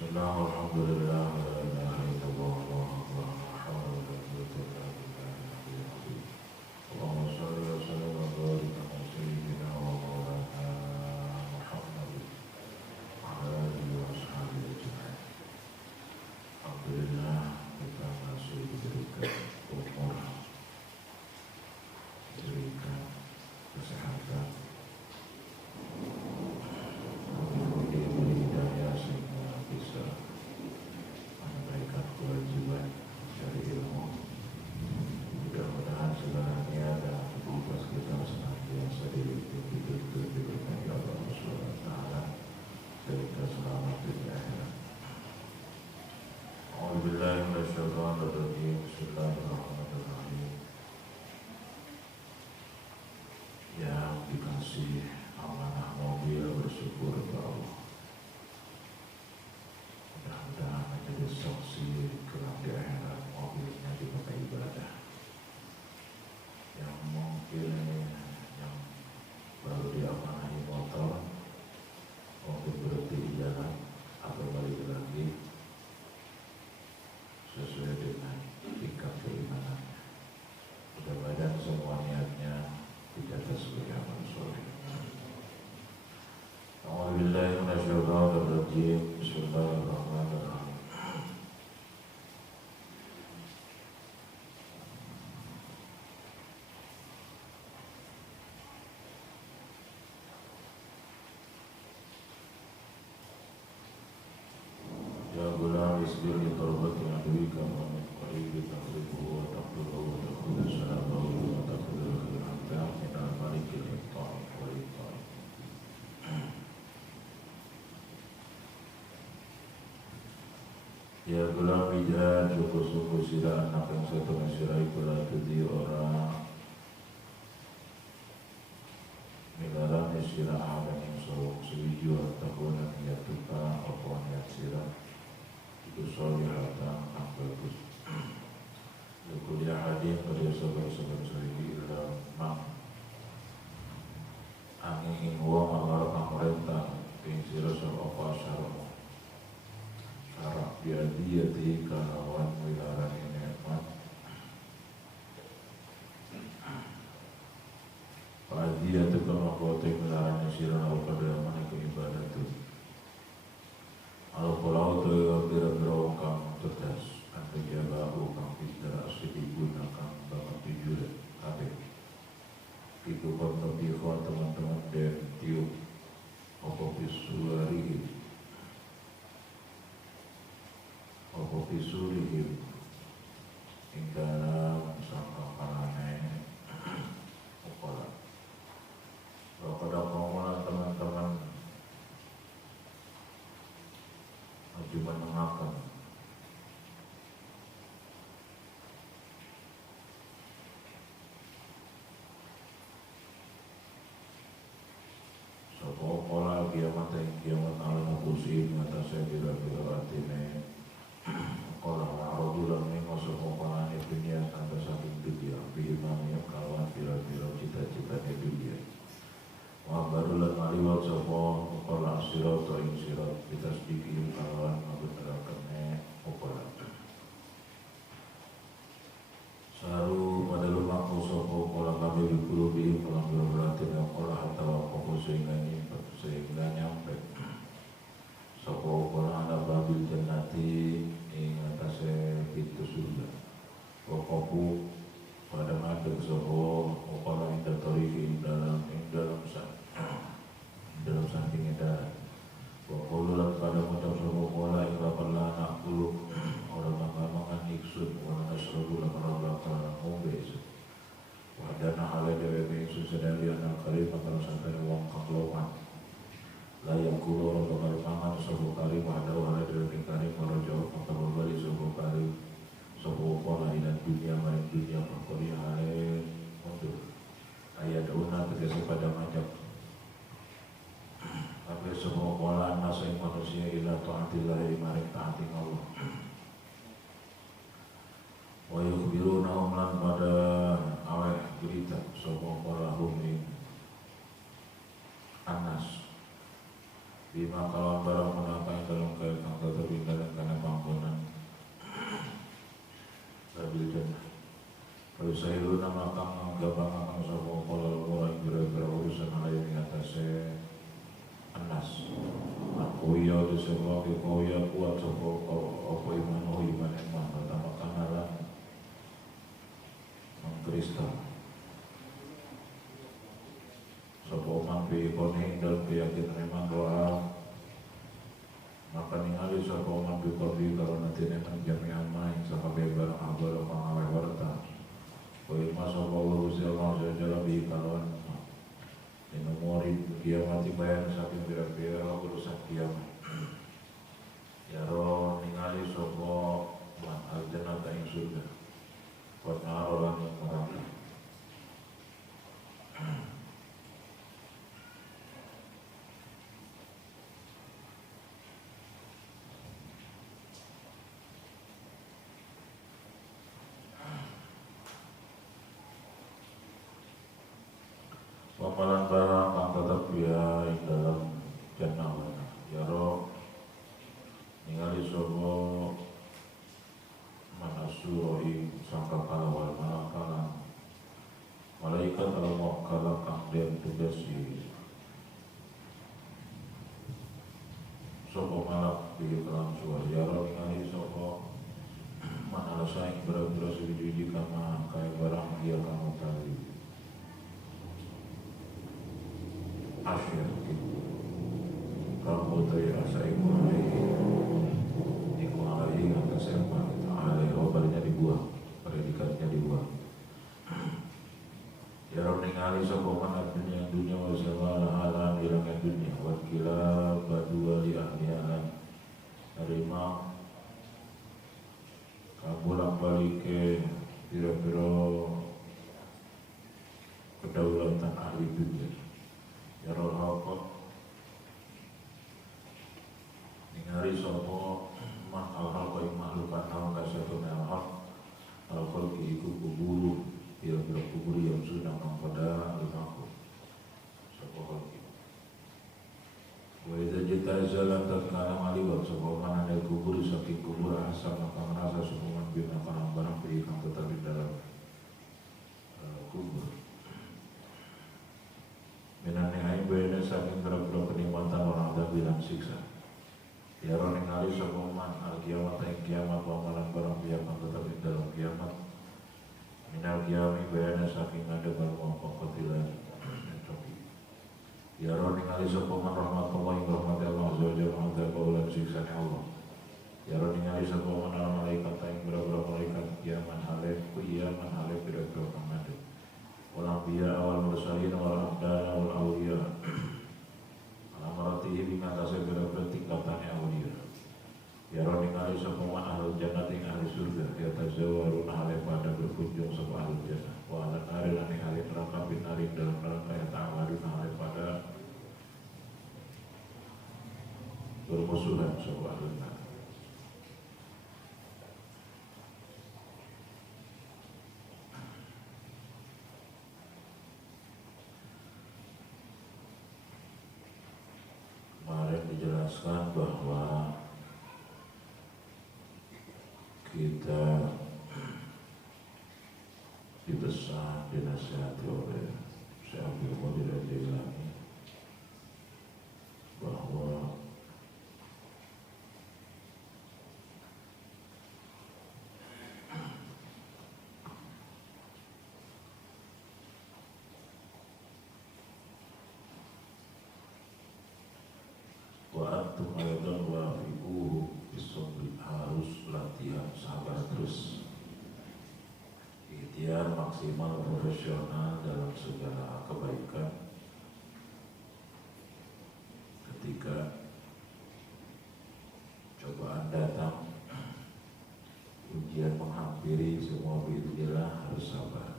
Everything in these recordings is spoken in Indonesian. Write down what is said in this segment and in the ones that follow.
Bismillah, alhamdulillah, la ilaha illallah, Allahu akbar, la hawla wa la quwwata illa billahi al-aliyyil azim. Allahumma shalli wa sallim wa barik ala sayyidina wa maulana Muhammad wa ala alihi wa sahbihi ajma'in. Alhamdulillah, kita masih diberikan umur, diberikan kesehatan, diberi hidayah sehingga bisa menunaikan kewajiban dari ilmu. Mudah-mudahan segala niat dan aktivitas kita senantiasa diberikan oleh Allah Subhanahu wa taala sehingga selamat dunia akhirat. A'udzubillahi minasyaitonir rajim. Bismillahirrahmanirrahim. Yang dikasih amanah mobil bersyukur kepada Allah. Mudah-mudahan menjadi saksi kelak di akhirat mobilnya dipakai ibadah. Yang mungkin yang baru diamanahi motor mungkin berhenti di jalan atau balik lagi sesuai dengan tingkat keimanannya. Mudah-mudahan semua niatnya dicatat sebagai amal soleh. A'udzubillahi minasyaitonir rajim. Bismillahirrahmanirrahim. Ya gulam isbir li tarbati aduika wa min qaribi taqribuhu wa taqdiruhu wa takhudhu salabahu wa takhudhu khilafah min al-malikil itta'am wa itta'am. Ya gulam ijad suku-suku sila anak yang satu nasirai kula tudi orang milarani sila alam yang sawang sewiju atakunan niat tuka apa niat sila itu solihatan yang bagus. Kuliah hadir pada sahabat-sahabat sehari dalam mang angin wong amal pemerintah pinsira sama apa syarat biadiyati kalawan wilaran nikmat adiyatu kama kote wilaran sirah al qadaman ke ibadah itu al qulau tu bira-bira kang cerdas anda jabahu kang bidara sedigunakan banget tujuh kabeh itu kontopiho teman-teman dan tiup apa bisurihim ing dalam sangka kalane ukola pada pengulangan teman-teman cuma mengakan sopo pola kiamat yang kiamat ala nabusin atasnya bila-bila atine pola ma'adulan mingo sopo pola ni dunia tanda saking dunia bihimam yang kawan bila-bila cita-cita ni dunia ma'adulan maliwat sopo pola sirat atau ing sirat kita sedikit kawan mabutarakannya pola saru pada lumaku sopo pola kami bikulu bihim pola berarti yang pola atau pola sehingga nyampe sopo pola ada babil jannati ing atasnya pintu surga pokoku pada ngadeg sopo pola ing datoriki dalam samping edaran pokolulan pada ngucap sopo pola ing lapan anak puluh orang makan iksun orang nasrabu lapan bakal ngombe wadana halai dewe iksun sedalian al-karim akan sampai uang kaklokan layak kulo orang bakal pangan sopo karim ada halai dewe karim orang jauh maka berbalik sopo karim sopo pola inan dunia main dunia perkori halai mundur ayat una ketika pada ngajak tapi semua pola nasai manusia ila ta'atillahi marik ta'ati Allah wa yukhbiruna umlan pada awal berita semua pola humi anas bima kalau barang menangkai dalam kaitan tetapi sapa kau ya kuat sapa apa iman utamakan alam mengkristal sapa man bi kone dalam keyakinan iman doa maka ningali sapa man bi qalbi karena teneman jami'an main sahabe barang abal pangawe warta wa masa Allah subhanahu wa ta'ala bi kalon nomori kiamat bayar saking pira-pira urusan kiamat ya roh ningali sapa man aljannah ing surga wa narolan neraka Pamalan barang kang tetap dia ing dalam jannah ya roh ningali sapa manasuro ing sangkakala wal malakala malaikat al-muwakkala kang den tugasi sapa malak di dalam suara ya roh ningali sapa manalasa ing bera-bera sujudi kama kaya barang dia kang utawi asyir kamu tahu rasa iku alaihi atas apa alaihi obatnya dibuang predikatnya dibuang ya roh ningali sapa man dunia wa segala alam ilangnya dunia wa kila badua li ahlialan terima kabulang balik ke pira-pira kedaulatan ahli dunia ya roh apa ningali sapa man al-haq ing makhlukat hal kasatun al-haq al-khalq iku kuburu pira-pira kubur yang sudah pada al-makhluk sapa khalq wa idza jitazala tatkala maliwat sapa man ada kubur saking kubur asal maka merasa sapa man bina kana barang kang tetap di dalam kubur minane aing bayana saking pira-pira kenikmatan orang ada bilang siksa ya roh ningali sapa man al-kiamat ing kiamat wa malam barang dia kang tetap di dalam kiamat minal kiami bayana saking ada barang pangkotilan ya roh ningali sapa man rahmatullah ing rahmat Allah azza wa jalla azza kaulan siksa Allah ya roh ningali sapa man malaikat ing pira-pira malaikat kiamat halih kiamat halih pira-pira pangade wal anbiya wal mursalin wal abdal wal awliya alamaratihi bingatasi beberapa tingkatannya awliya ya roh ningali sapa man ahlul jannah ing ahli surga ya tazawarun ahli pada berkunjung sapa ahlul jannah wa ala nari lan ahli neraka binari dalam neraka ya ta'awadun ahli pada bermusuhan sapa ahlul neraka dijelaskan bahwa kita dipesan, dinasihati oleh Syekh Abdul Qadir Al-Jailani bahwa antum ayatan wafiquhu bisabri harus latihan sabar terus ikhtiar maksimal profesional dalam segala kebaikan ketika cobaan datang ujian menghampiri semua biidznillah harus sabar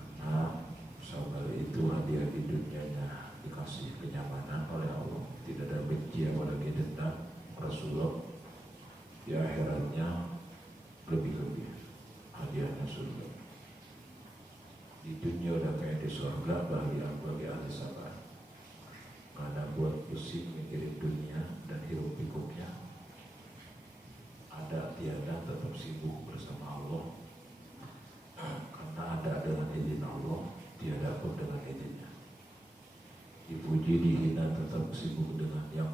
karena sabar itu hadiah di dunianya dikasih kenyamanan oleh Allah, tidak ada benci apalagi dendam. Rasulullah di akhiratnya lebih-lebih hadiahnya surga. Di dunia udah kayak di surga bagi ahli sabar. Karena buat pusing mikirin dunia dan hirup pikuknya, ada tiada tetap sibuk bersama Allah. Karena ada dengan izin Allah, tiada pun dengan izinnya. Dipuji dihina tetap sibuk dengan yang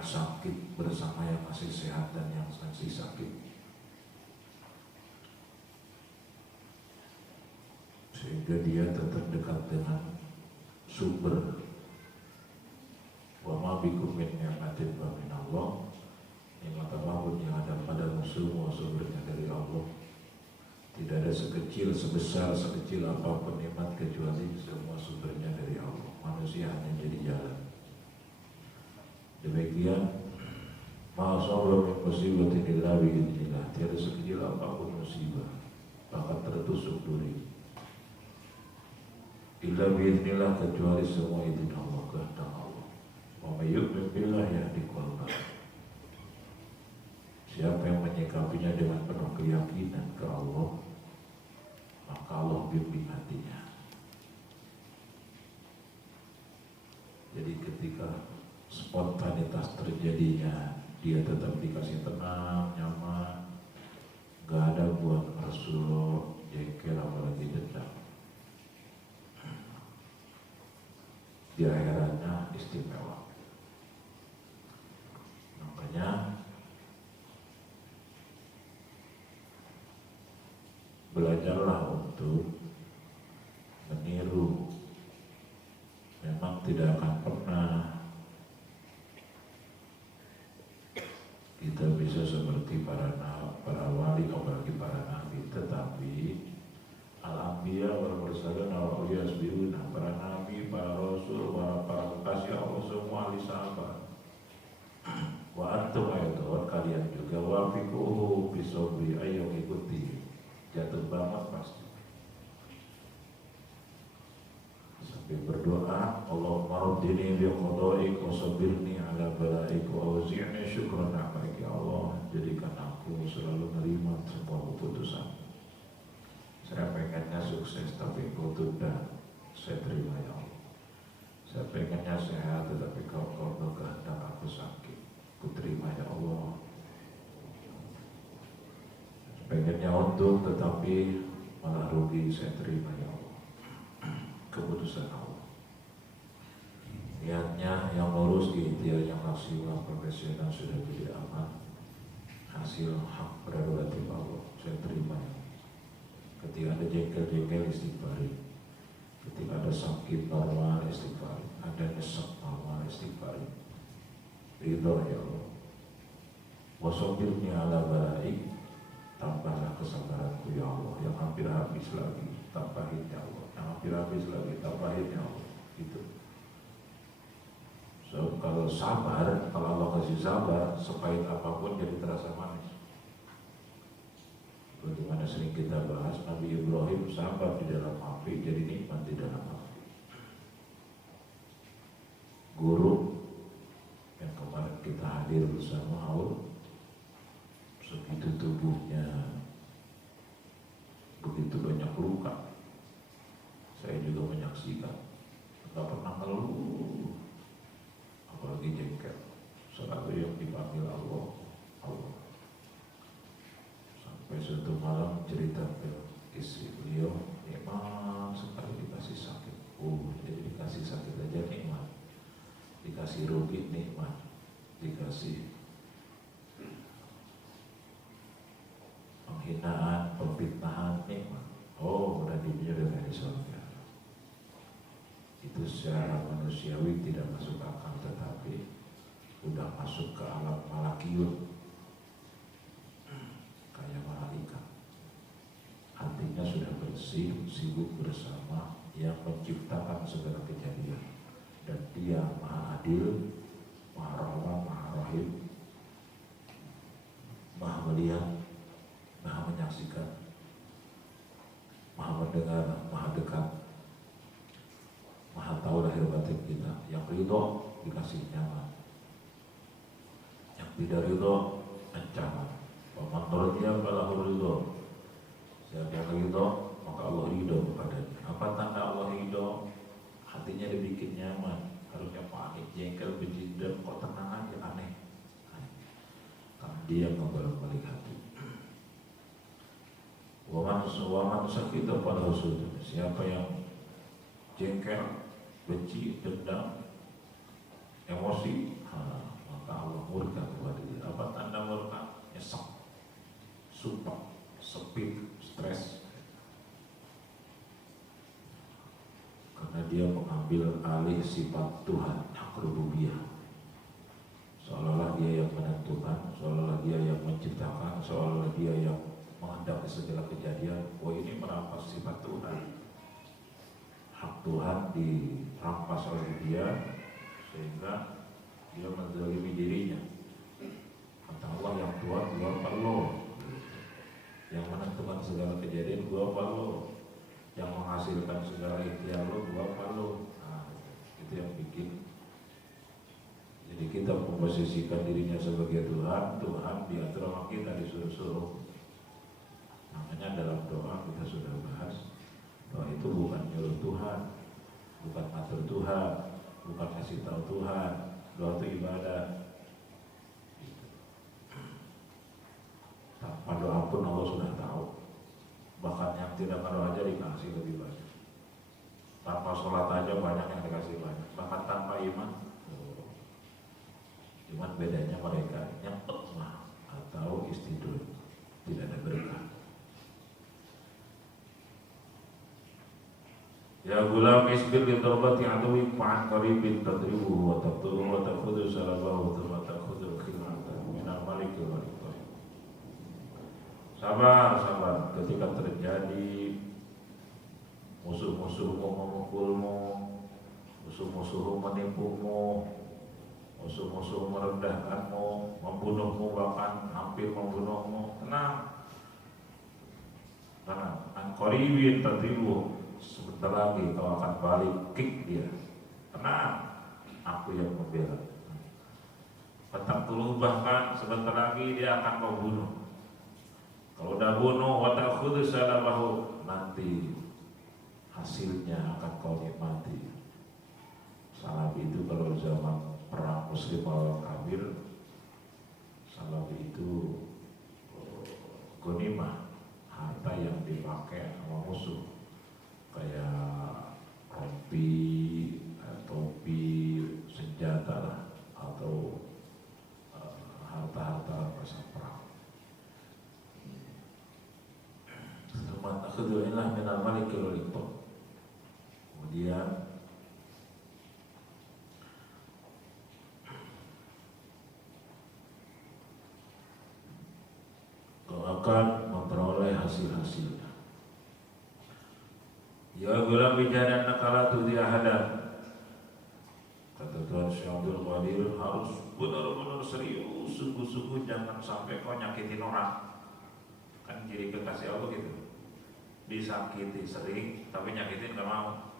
yang sakit bersama yang masih sehat dan yang masih sakit, sehingga dia tetap dekat dengan sumber. Wa ma bikum min ni'matin fa min Allah. Nikmat apapun yang ada padamu semua sumbernya dari Allah. Tidak ada sekecil, sebesar, sekecil apapun nikmat kecuali semua sumbernya dari Allah. Manusia hanya jadi jalan. Demikian, ma asaba min musibatin illa bi'idznillah. Tiada sekecil apapun musibah, bahkan tertusuk duri, illa bi'idznillah, kecuali semua izin Allah, kehendak Allah. Wa may yu'min billah yahdi qalbah. Siapa yang menyikapinya dengan penuh keyakinan ke Allah, maka Allah bimbing hatinya. Jadi ketika spontanitas terjadinya, dia tetap dikasih tenang, nyaman, gak ada buat Rasulullah jengkel apalagi dendam. Di akhiratnya istimewa. Makanya belajarlah untuk meniru. Memang tidak akan pernah kita bisa seperti para wali, apalagi para nabi, tetapi al-anbiya wal mursalin wal awliya yasbiruna, para nabi, para rasul, para kekasih Allah semua ahli sabar. Wa antum ayatun, kalian juga wafiquhu bisobri, ayo ikuti. Jatuh banget pasti. Sampai berdoa, Allahumma raddini biqada'ik wa sabirni ala bala'ik wa awzi'ni syukran ni'matik. Ya Allah, jadikan aku selalu menerima semua keputusan. Saya pengennya sukses tapi kau tunda, saya terima ya Allah. Saya pengennya sehat tetapi kau berkehendak aku sakit, ku terima ya Allah. Pengennya untung tetapi malah rugi, saya terima ya Allah. Keputusan Allah. Niatnya yang lurus, ikhtiar yang maksimal, profesional sudah tidak aman. Hasil hak prerogatif Allah, saya terima ya. Ketika ada jengkel-jengkel istighfari, ketika ada sakit normal istighfari, ada nyesek normal istighfari. Ridho ya Allah. Wasabirni ala balaik, tambahlah kesabaranku ya Allah. Yang hampir habis lagi, tambahin ya Allah. Yang hampir habis lagi, tambahin ya Allah. Gitu. So, kalau sabar, kalau Allah kasih sabar, sepahit apapun jadi terasa manis. Bagaimana sering kita bahas, Nabi Ibrahim sabar di dalam api, jadi nikmat di dalam api. Guru yang kemarin kita hadir bersama Aul, segitu tubuhnya begitu banyak luka. Saya juga menyaksikan, nggak pernah ngeluh, apalagi jengkel. Selalu yang dipanggil Allah, Allah. Sampai suatu malam cerita ke istri beliau, nikmat sekali dikasih sakit. Jadi dikasih sakit aja nikmat, dikasih rugi nikmat, dikasih penghinaan, pemfitnahan nikmat. Oh, udah dibilang dari surga. Itu secara manusiawi tidak masuk akal, tetapi udah masuk ke alam malakiyun, kayak malaikat. Hatinya sudah bersih, sibuk bersama yang menciptakan segala kejadian, dan Dia Maha Adil, Maha Rahman, Maha Rahim, Maha melihat, Maha menyaksikan, Maha mendengar, Maha dekat, Maha tahu lahir batin kita. Yang ridho dikasih nyaman, yang tidak ridho ancaman. Wa dia falahu ridho. Siapa yang ridho, maka Allah ridho kepadanya. Apa tanda Allah ridho? Hatinya dibikin nyaman. Harusnya panik, jengkel, benci, dan kok tenang aja, aneh. Karena Dia membolak-balik hati. Waman sakit pada husud. Siapa yang jengkel, benci, dendam, emosi, maka Allah murka kepada dia. Apa tanda murka? Nyesek, sumpah, sepit, stres. Karena dia mengambil alih sifat Tuhan, hak rububiyah. Seolah-olah dia yang menentukan, seolah-olah dia yang menciptakan, seolah-olah dia yang menghendaki segala kejadian. Oh, ini merampas sifat Tuhan. Hak Tuhan dirampas oleh dia, sehingga dia menzalimi dirinya. Kata Allah, yang Tuhan gua perlu, yang menentukan segala kejadian gua perlu, yang menghasilkan segala ikhtiar lo gua perlu. Nah, itu yang bikin. Jadi kita memposisikan dirinya sebagai Tuhan, Tuhan diatur sama kita, disuruh-suruh. Makanya dalam doa kita sudah bahas, doa itu bukan nyuruh Tuhan, bukan ngatur Tuhan, bukan kasih tahu Tuhan. Doa itu ibadah. Tanpa doa pun Allah sudah tahu. Bahkan yang tidak berdoa aja dikasih lebih banyak. Tanpa sholat aja banyak yang dikasih banyak. Bahkan tanpa iman. Cuman bedanya mereka yang lemah atau istidul, tidak ada berkah. Ya gulam isbir bi taubati aduwi ma'an qaribin tadribuhu wa taqtuluhu wa ta'khudhu salabahu wa ta'khudhu khilmata minal maliki wal iqtari. Sabar, sabar ketika terjadi musuh-musuhmu memukulmu, musuh-musuhmu menipumu, musuh-musuh merendahkanmu, membunuhmu, bahkan hampir membunuhmu. Tenang, tenang. An qaribin tadribuhu, sebentar lagi kau akan balik kick dia. Tenang, aku yang membela. Petak tuluh, bahkan sebentar lagi dia akan kau bunuh. Kalau udah bunuh, wa ta'khudhu salabahu, nanti hasilnya akan kau nikmati. Salab itu kalau zaman perang muslim lawan kafir, salab itu ghanimah, harta yang dipakai sama musuh. Kayak rompi, topi, senjata lah, atau harta-harta pasang perang. Teman akhdu'illah minal maliki wal iqtari. Kemudian kau akan memperoleh hasil-hasilnya. Ya gulam bijaran nakala tu dia hadap. Kata Tuhan Syekh Abdul Qadir, harus benar-benar serius, sungguh-sungguh, jangan sampai kau nyakitin orang. Kan ciri kekasih Allah gitu, disakiti sering tapi nyakitin gak mau.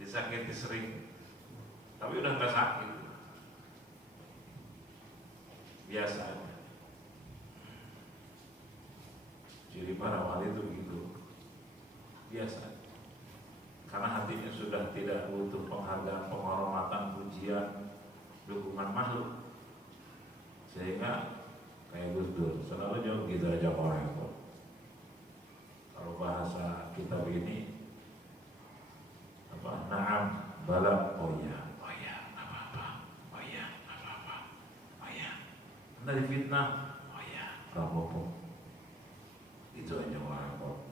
Disakiti sering tapi udah gak sakit, biasa aja. Ciri para wali itu begitu, biasa, karena hatinya sudah tidak butuh penghargaan, penghormatan, pujian, dukungan makhluk, sehingga kayak Gus Dur selalu jauh gitu aja orang kok. Kalau bahasa kita begini apa, naam, bala, oh ya, apa-apa, oh ya, apa-apa, oh ya, dari fitnah, oh ya, rapopo. Itu aja orang kok.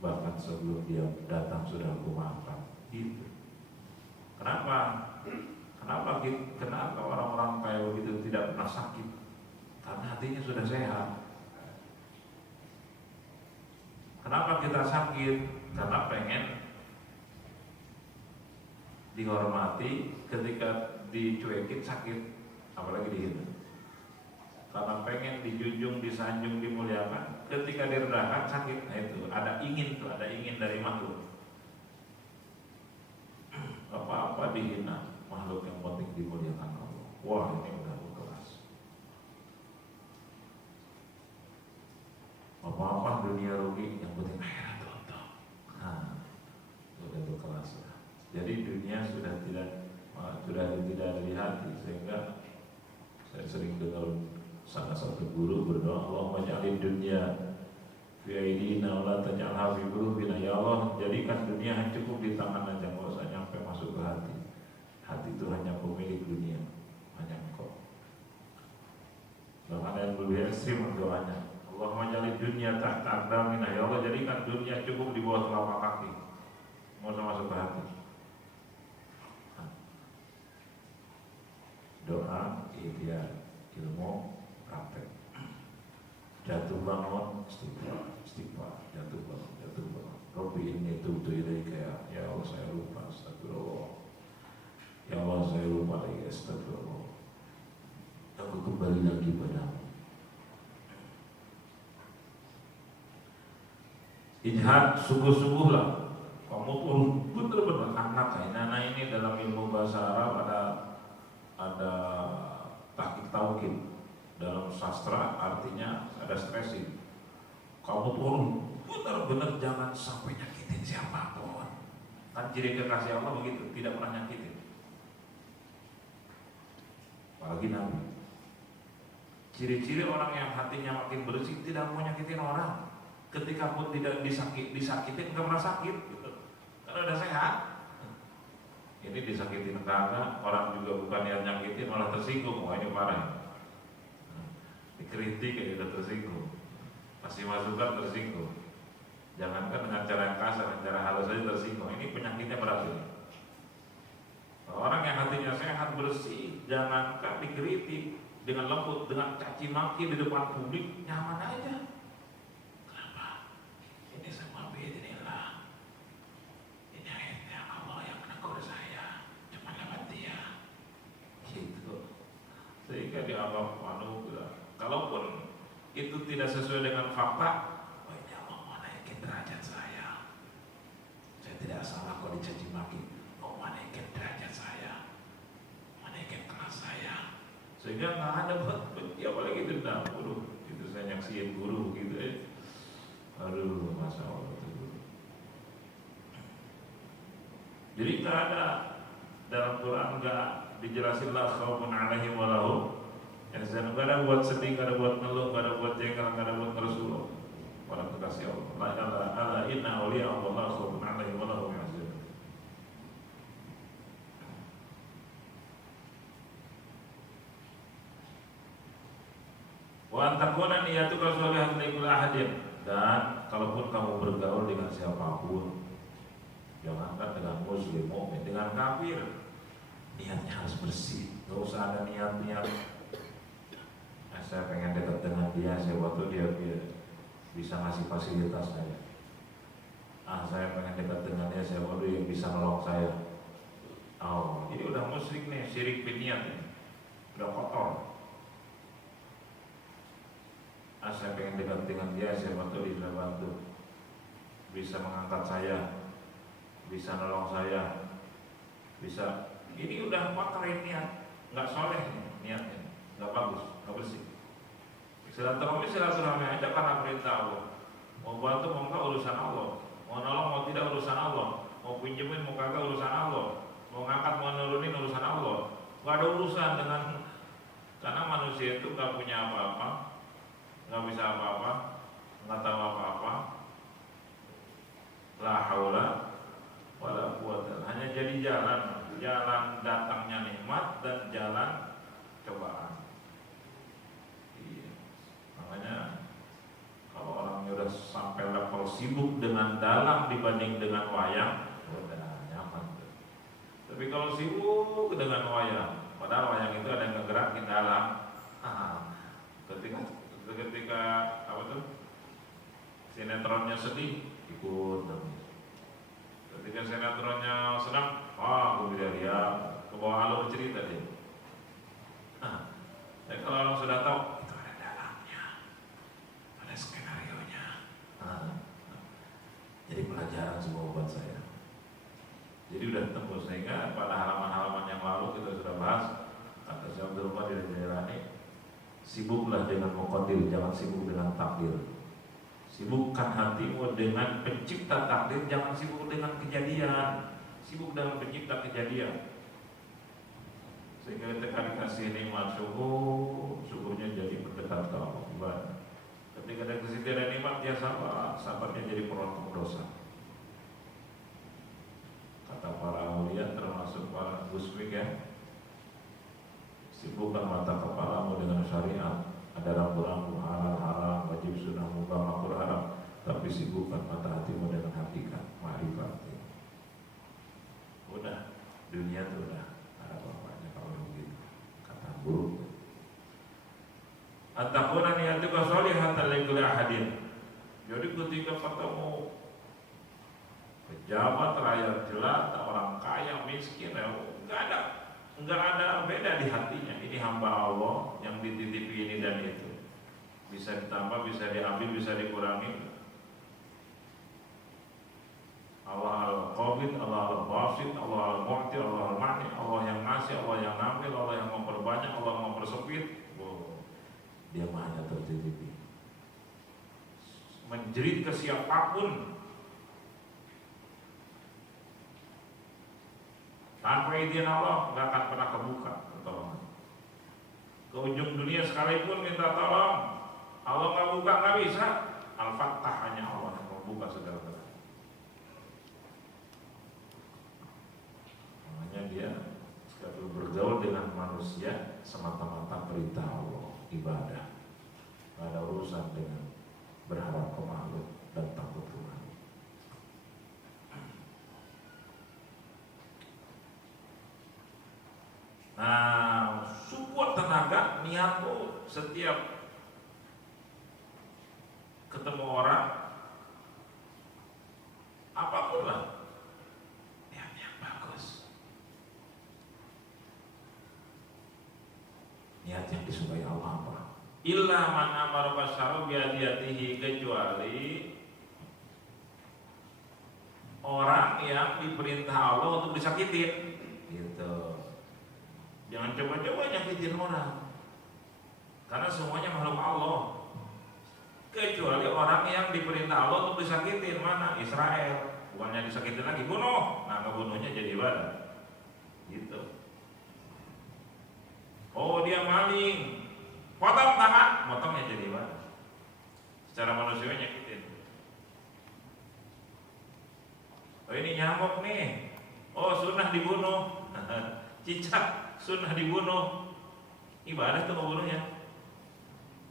Bahkan sebelum dia datang sudah aku maafkan. Gitu. Kenapa? Kenapa orang-orang kayak begitu tidak pernah sakit? Karena hatinya sudah sehat. Kenapa kita sakit? Karena pengen dihormati, ketika dicuekin sakit, apalagi dihina. Karena pengen dijunjung, disanjung, dimuliakan, ketika direndahkan sakit. Nah itu ada ingin dari makhluk. Apa-apa dihina, makhluk yang penting dimuliakan Allah. Wah, ini udah kelas. Apa-apa dunia rugi, yang penting akhirat untung. Nah, udah kelas. Jadi dunia sudah tidak ada di hati, sehingga saya sering dengar salah satu guru berdoa, Allahumma ja'alid dunya fi aidina wa la taj'alha fi qulubina. Ya Allah, jadikan dunia hanya cukup di tangan aja, enggak usah nyampe masuk ke hati. Hati itu hanya pemilik dunia, hanya Engkau. Bahkan yang lebih ekstrim doanya, Allahumma jalid dunia tahta aqdamina, ya Allah jadikan dunia cukup di bawah telapak kaki. Mau masuk ke hati. Doa, ikhtiar, ilmu, praktek. Jatuh bangun, istighfar, jatuh bangun. Rabbi inni tubtu ilaika, ya Allah saya lupa, astagfirullah. Ya Allah saya lupa lagi, astagfirullah. Aku kembali lagi padamu. Ijhad, sungguh-sungguhlah. Kamu tuh betul-betul anak ini dalam ilmu bahasa Arab ada tahqiq taukid. Dalam sastra artinya ada stressing. Kamu tuh benar-benar jangan sampai nyakitin siapapun. Kan ciri kekasih Allah begitu, tidak pernah nyakitin. Apalagi Nabi. Ciri-ciri orang yang hatinya makin bersih tidak mau nyakitin orang. Ketika pun tidak disakitin, nggak pernah sakit gitu. Karena udah sehat. Ini disakitin kagak, orang juga bukan yang nyakitin malah tersinggung. Wah ini parah. Dikritik ya udah tersinggung. Masih masukan tersinggung. Jangankan dengan cara yang kasar, dengan cara halus saja tersinggung. Ini penyakitnya berat ini. Orang yang hatinya sehat bersih, jangankan dikritik dengan lembut, dengan caci maki di depan publik, nyaman aja. Ini semua biidznillah. Ini ayatnya Allah yang menegur saya, cuma lewat dia. Gitu. Sehingga dianggap anugerah. Kalaupun itu tidak sesuai dengan fakta, oh ini Allah mau naikin derajat saya. Saya tidak salah kok dicaci maki. Oh mau naikin derajat saya, mau naikin kelas saya. Sehingga nggak ada benci, apalagi dendam. Itu saya nyaksiin guru gitu ya. Aduh, Masya Allah itu. Jadi nggak ada dalam Quran nggak dijelasin la khaufun alaihim wa lahum yahzanun. Nggak ada buat sedih, nggak ada buat ngeluh, nggak ada buat jengkel, nggak ada buat ngerusuh. Para kekasih Allah. Ala inna awliya Allah la khaufun alaihim wa lahum yahzanun. Wa antakuna niyatuka sholihatan li kulli ahadin. Dan kalaupun kamu bergaul dengan siapapun, jangankan dengan muslim, mukmin, dengan kafir, niatnya harus bersih. Gak usah ada niat-niat. Saya pengen dekat dengan dia, saya waktu dia bisa ngasih fasilitas saya. Saya pengen dekat dengan dia, saya waktu yang bisa nolong saya. Oh, ini udah musyrik nih, syirik biniat nih, udah kotor. Saya pengen dekat dengan dia, saya bantu, dia bisa bantu, bisa mengangkat saya, bisa nolong saya, bisa. Ini udah kotorin niat, nggak soleh niatnya, nggak bagus, nggak bersih. Silaturahmi aja karena perintah Allah. Mau bantu mau nggak urusan Allah, mau nolong mau tidak urusan Allah, mau pinjemin mau kagak urusan Allah, mau ngangkat mau nurunin urusan Allah. Nggak ada urusan dengan, karena manusia itu nggak punya apa-apa. Nggak bisa apa-apa, nggak tahu apa-apa. La haula wala quwwata, hanya jadi jalan datangnya nikmat dan jalan cobaan. Iya. Makanya kalau orangnya udah sampai level sibuk dengan dalam dibanding dengan wayang, udah nyaman tuh. Tapi kalau sibuk dengan wayang, padahal wayang itu ada yang ngegerakin dalam. Ketika apa tuh sinetronnya sedih ikut, ketika sinetronnya senang gembira dia ke bawah alur cerita dia. Dan kalau orang sudah tahu itu ada dalamnya, ada skenario nya, jadi pelajaran semua buat saya. Jadi udah tembus, sehingga pada halaman-halaman yang lalu kita sudah bahas kata Syekh Abdul Qadir Jailani, sibuklah dengan muqaddir, jangan sibuk dengan takdir. Sibukkan hatimu dengan pencipta takdir, jangan sibuk dengan kejadian. Sibuk dengan pencipta kejadian. Sehingga ketika dikasih nikmat syukurnya jadi mendekat ke Allah. Ketika ada kesedihan nikmat dia sabar, sabarnya jadi perontok dosa. Kata para aulia termasuk para gusmik ya, sibuk sibukkan mata kepalamu dengan syariat. Ada rambu-rambu halal haram, wajib sunnah mubah makruh haram, tapi sibukkan mata hatimu dengan hakikat ma'rifat. Udah, dunia tuh udah ada apa-apanya kalau begitu. Kata buruk. At-taquna niyatuka sholihatan li kulli ahadin. Jadi ketika ketemu pejabat, rakyat jelata, orang kaya, miskin, enggak ada beda di hatinya. Ini hamba Allah yang dititipi ini dan itu. Bisa ditambah, bisa diambil, bisa dikurangi. Allah al-Qabid, Allah al-Basit, Allah al-Mu'ti, Allah al-Mani, Allah yang ngasih, Allah yang ngambil, Allah yang memperbanyak, Allah yang mempersempit. Dia maha tertitipi. Menjerit ke siapapun tanpa izin Allah nggak akan pernah kebuka pertolongan. Ke ujung dunia sekalipun minta tolong, Allah nggak buka, nggak bisa. Al-Fattah, hanya Allah yang membuka segala-galanya. Makanya dia sekali bergaul dengan manusia semata-mata perintah Allah, ibadah. Nggak ada urusan dengan berharap ke makhluk dan takut Tuhan. Nah, support tenaga niatmu setiap ketemu orang, apapun lah, niat yang bagus, niat yang disukai Allah apa? Illa man amara basyara biadiyatihi, kecuali orang yang diperintah Allah untuk disakitin, gitu. Jangan coba-coba nyakitin orang, karena semuanya makhluk Allah. Kecuali orang yang diperintah Allah untuk disakitin, mana? Israel, bukannya disakitin lagi, bunuh. Nah, ngebunuhnya jadi ibadah, gitu. Oh, dia maling, potong tangan, potongnya jadi ibadah. Secara manusia nyakitin. Oh, ini nyamuk nih, oh sunnah dibunuh. Cicak sunnah dibunuh, ibadah tuh membunuhnya.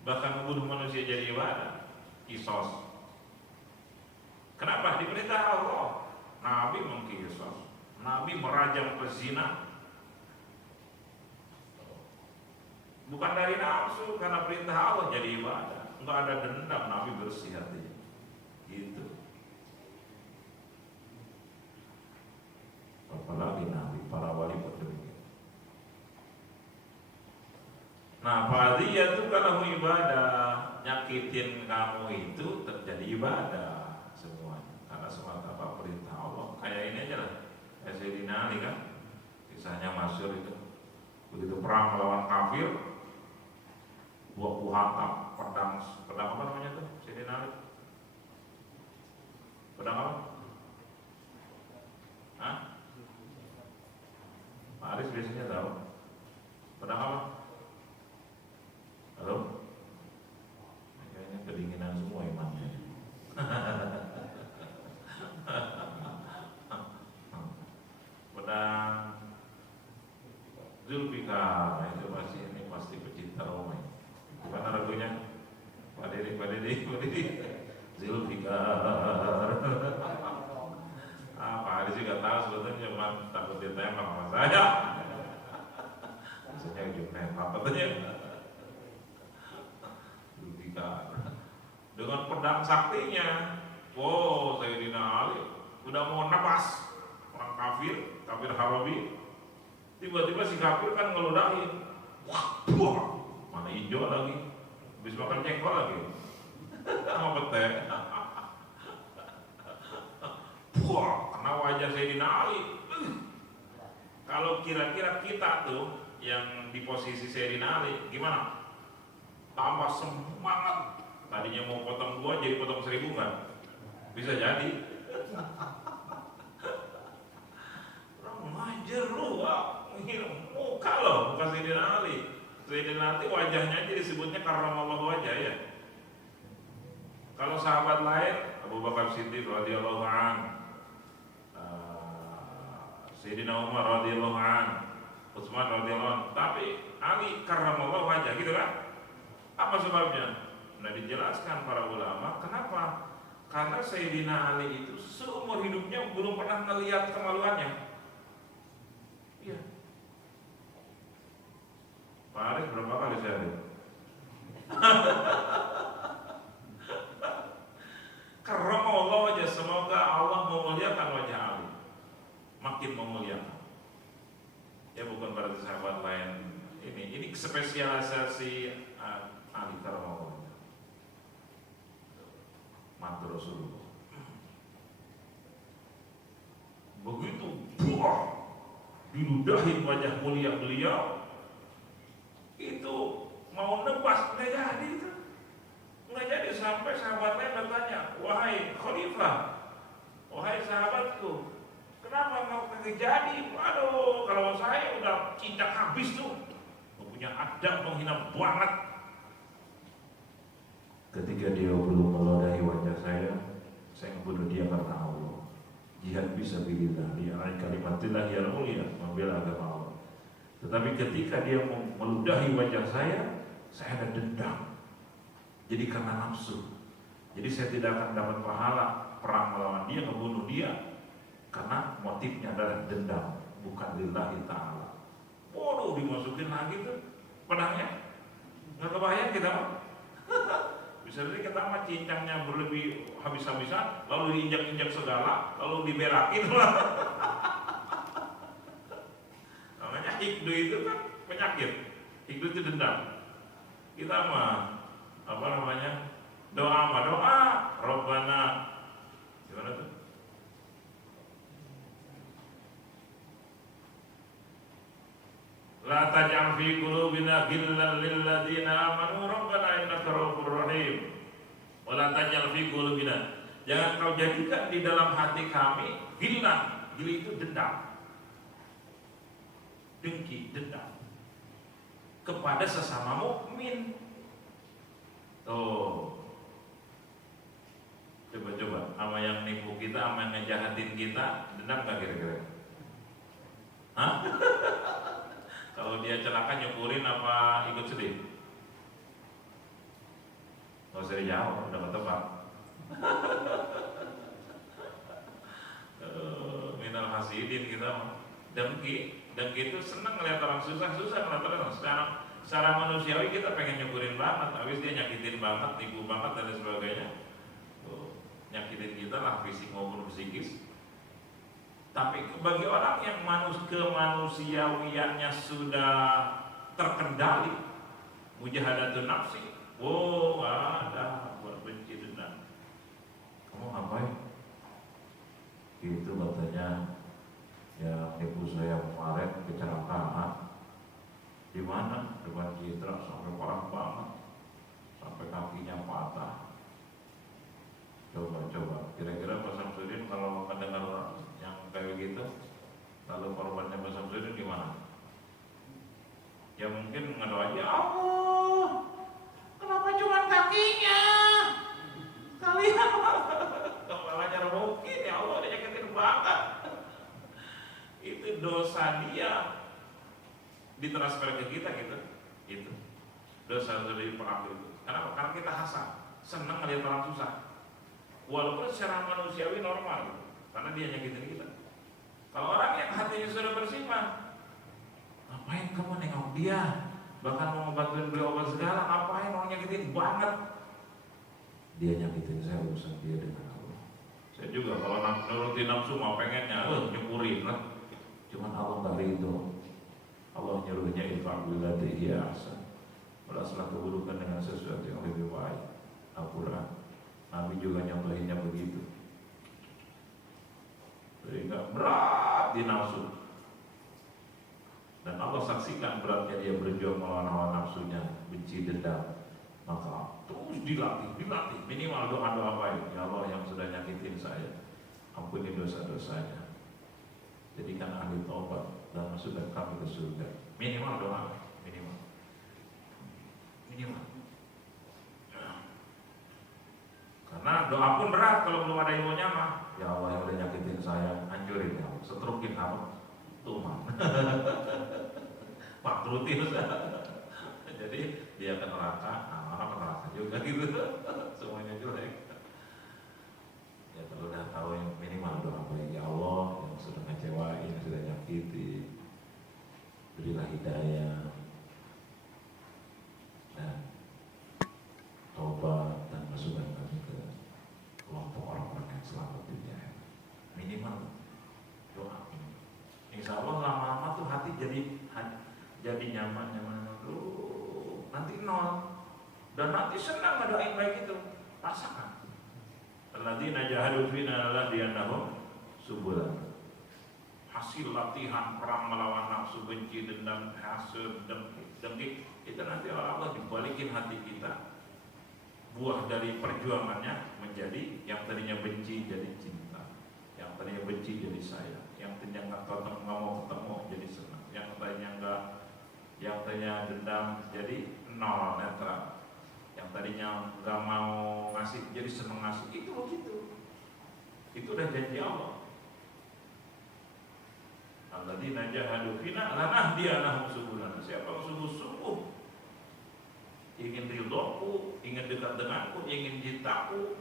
Bahkan membunuh manusia jadi ibadah, kisos. Kenapa? Diperintah Allah. Nabi mengkisos, Nabi merajam pezina, bukan dari nafsu, karena perintah Allah jadi ibadah. Enggak ada dendam, Nabi bersih hatinya, gitu. Apalagi Nabi, para wali berdemikian. Nah, fadiyah itu kalau ibadah, nyakitin kamu itu terjadi ibadah semuanya, karena semata apa perintah Allah. Kayak ini aja lah, Sayyidina Ali kan, kisahnya masyhur itu. Begitu perang melawan kafir, buah hatam, pedang apa namanya tuh, Sayyidina Ali? Pedang apa? Hah? Pak Aris biasanya tahu. Pedang apa? Halo? Kayaknya kedinginan semua imannya. Pedang Zulfikar, itu pasti pecinta Roma. Gimana lagunya? Pak Didi Zulfikar. Pak Aris juga tahu sebetulnya, cuma takut ditembak sama saya. Biasanya ujung nembak katanya. Dengan pedang saktinya, wow, Sayyidina Ali udah mau nabas orang kafir Harabi. Tiba-tiba si kafir kan ngeludahin, wah, mana hijau lagi, habis makan jengkol lagi, sama pete. Wah, kena wajah Sayyidina Ali. Kalau kira-kira kita tuh yang di posisi Sayyidina Ali, gimana? Tambah semangat. Tadinya mau potong 2 jadi potong 1000 kan? Bisa jadi. Orang ngajar lu, muka loh, bukan Sayyidina Ali. Sayyidina Ali wajahnya aja disebutnya karramallahu wajah ya. Kalau sahabat lain, Abu Bakar Siddiq radhiyallahu anhu, Sayyidina Umar radhiyallahu anhu, Utsman radhiyallahu anhu. Tapi Ali karramallahu wajah, gitu kan? Apa sebabnya? Nah, dijelaskan para ulama kenapa? Karena Sayyidina Ali itu seumur hidupnya belum pernah melihat kemaluannya. Iya. Pak Aris berapa kali saya lihat? Karramallahu wajah, semoga Allah memuliakan wajah Ali. Makin memuliakan. Ya bukan berarti sahabat lain ini spesialisasi Ali karramallahu wajah. Mantu Rasulullah. Begitu buah diludahin wajah mulia beliau, itu mau nebas nggak jadi itu. Nggak jadi, sampai sahabat lain bertanya, wahai khalifah, wahai sahabatku, kenapa mau kagak jadi? Aduh, kalau saya udah cincang habis tuh, punya adab menghina banget. Ketika dia belum meludahi wajah saya bunuh dia karena Allah. Jihad bisa bilillah, dia kalimatillah yang mulia, membela agama Allah. Tetapi ketika dia meludahi wajah saya ada dendam. Jadi karena nafsu. Jadi saya tidak akan dapat pahala perang melawan dia, membunuh dia, karena motifnya adalah dendam, bukan lillahi ta'ala. Waduh, dimasukin lagi tuh pedangnya. Nggak kebayang kita mah. Bisa jadi kita mah cincangnya berlebih habis-habisan, lalu diinjak-injak segala, lalu diberakin lah. Namanya hikdu itu kan penyakit. Hikdu itu dendam. Kita mah apa namanya, doa Rabbana, gimana tuh? La taj'al fi qulubina ghillan lil ladzina amanu rabbana innaka ra'ufur rahim. Wa la taj'al fi qulubina, jangan kau jadikan di dalam hati kami ghillan. Ghil itu dendam, dengki, dendam kepada sesama mukmin. Oh, coba sama yang nipu kita, sama yang ngejahatin kita, dendam gak kira-kira? Hah? Kalau dia celaka nyukurin apa ikut sedih? Gak usah dijawab, udah ketebak. Minal hasidin kita mah. Dengki itu senang ngeliat orang susah ngeliat orang. Secara manusiawi kita pengen nyukurin banget, habis dia nyakitin banget, nipu banget dan sebagainya. Nyakitin kita lah fisik maupun psikis. Tapi bagi orang yang kemanusiawiannya sudah terkendali, mujahadatun nafsi, ada buat benci dendam. Kamu ngapain? Itu katanya yang nipu saya kemarin kecelakaan. Di mana? Depan Citra, sampai parah banget, sampai kakinya patah. Coba, kira-kira Pak Samsudin kalau mendengar yang kayak gitu, lalu korbannya Pak Samsudin gimana? Ya mungkin ngedoa aja, Allah, kenapa cuma kakinya? Kalian kepalanya mungkin, ya Allah, dia nyakitin banget. Itu dosa dia ditransfer ke kita gitu. Itu dosa dari pengambil itu. Kenapa? Karena kita hasad, senang melihat orang susah. Walaupun secara manusiawi normal gitu. Karena dia nyakitin kita. Kalau orang yang hatinya sudah bersih mah, ngapain kamu nengok dia? Bahkan mau ngebantuin beli obat segala, ngapain orang nyakitin banget? Dia nyakitin saya, urusan dia dengan Allah. Saya juga kalau nurutin nafsu mau pengennya nyukurin lah. Cuman Allah nggak ridho. Allah nyuruhnya infaq billati hiya ahsan. Balaslah keburukan dengan sesuatu yang lebih baik. Al-Quran. Nabi juga nyontohinnya begitu. Jadi nggak berat di nafsu. Dan Allah saksikan beratnya dia berjuang melawan hawa nafsunya, benci, dendam. Maka terus dilatih. Minimal doa baik. Ya Allah yang sudah nyakitin saya, ampuni dosa-dosanya. Jadikan ahli taubat dan masukkan kami ke surga. Minimal doa, minimal. Karena doa pun berat kalau belum ada ilmunya mah. Ya Allah yang udah nyakitin saya, hancurin ya Allah, setrukin harus tuh mah. makruti jadi dia ke neraka, orang ke neraka juga gitu, semuanya jelek. Ya kalau udah tahu yang minimal doa bagi Allah yang sudah ngecewain, yang sudah nyakiti, berilah hidayah dan taubat dan masukkan kami ke kelompok orang-orang yang selamat dunia. Minimal doa. Insya Allah lama-lama tuh hati jadi nyaman tuh nanti nol dan nanti senang ngedoain baik itu. Rasakan. Alladzina jahadu fina lanahdiyannahum subulana. Hasil latihan perang melawan nafsu, benci, dendam, hasad, dengki itu nanti Allah dibalikin hati kita. Buah dari perjuangannya menjadi yang tadinya benci jadi cinta, yang tadinya benci jadi sayang, yang tadinya nggak mau ketemu jadi senang, yang tadinya dendam jadi nol netral, yang tadinya nggak mau ngasih jadi senang ngasih. Itu begitu. Itu udah janji Allah. Alladzina jahadu fina lanahdiyannahum subulana. Siapa yang sungguh-sungguh ingin ridhoku, ingin dekat denganku, ingin cintaku,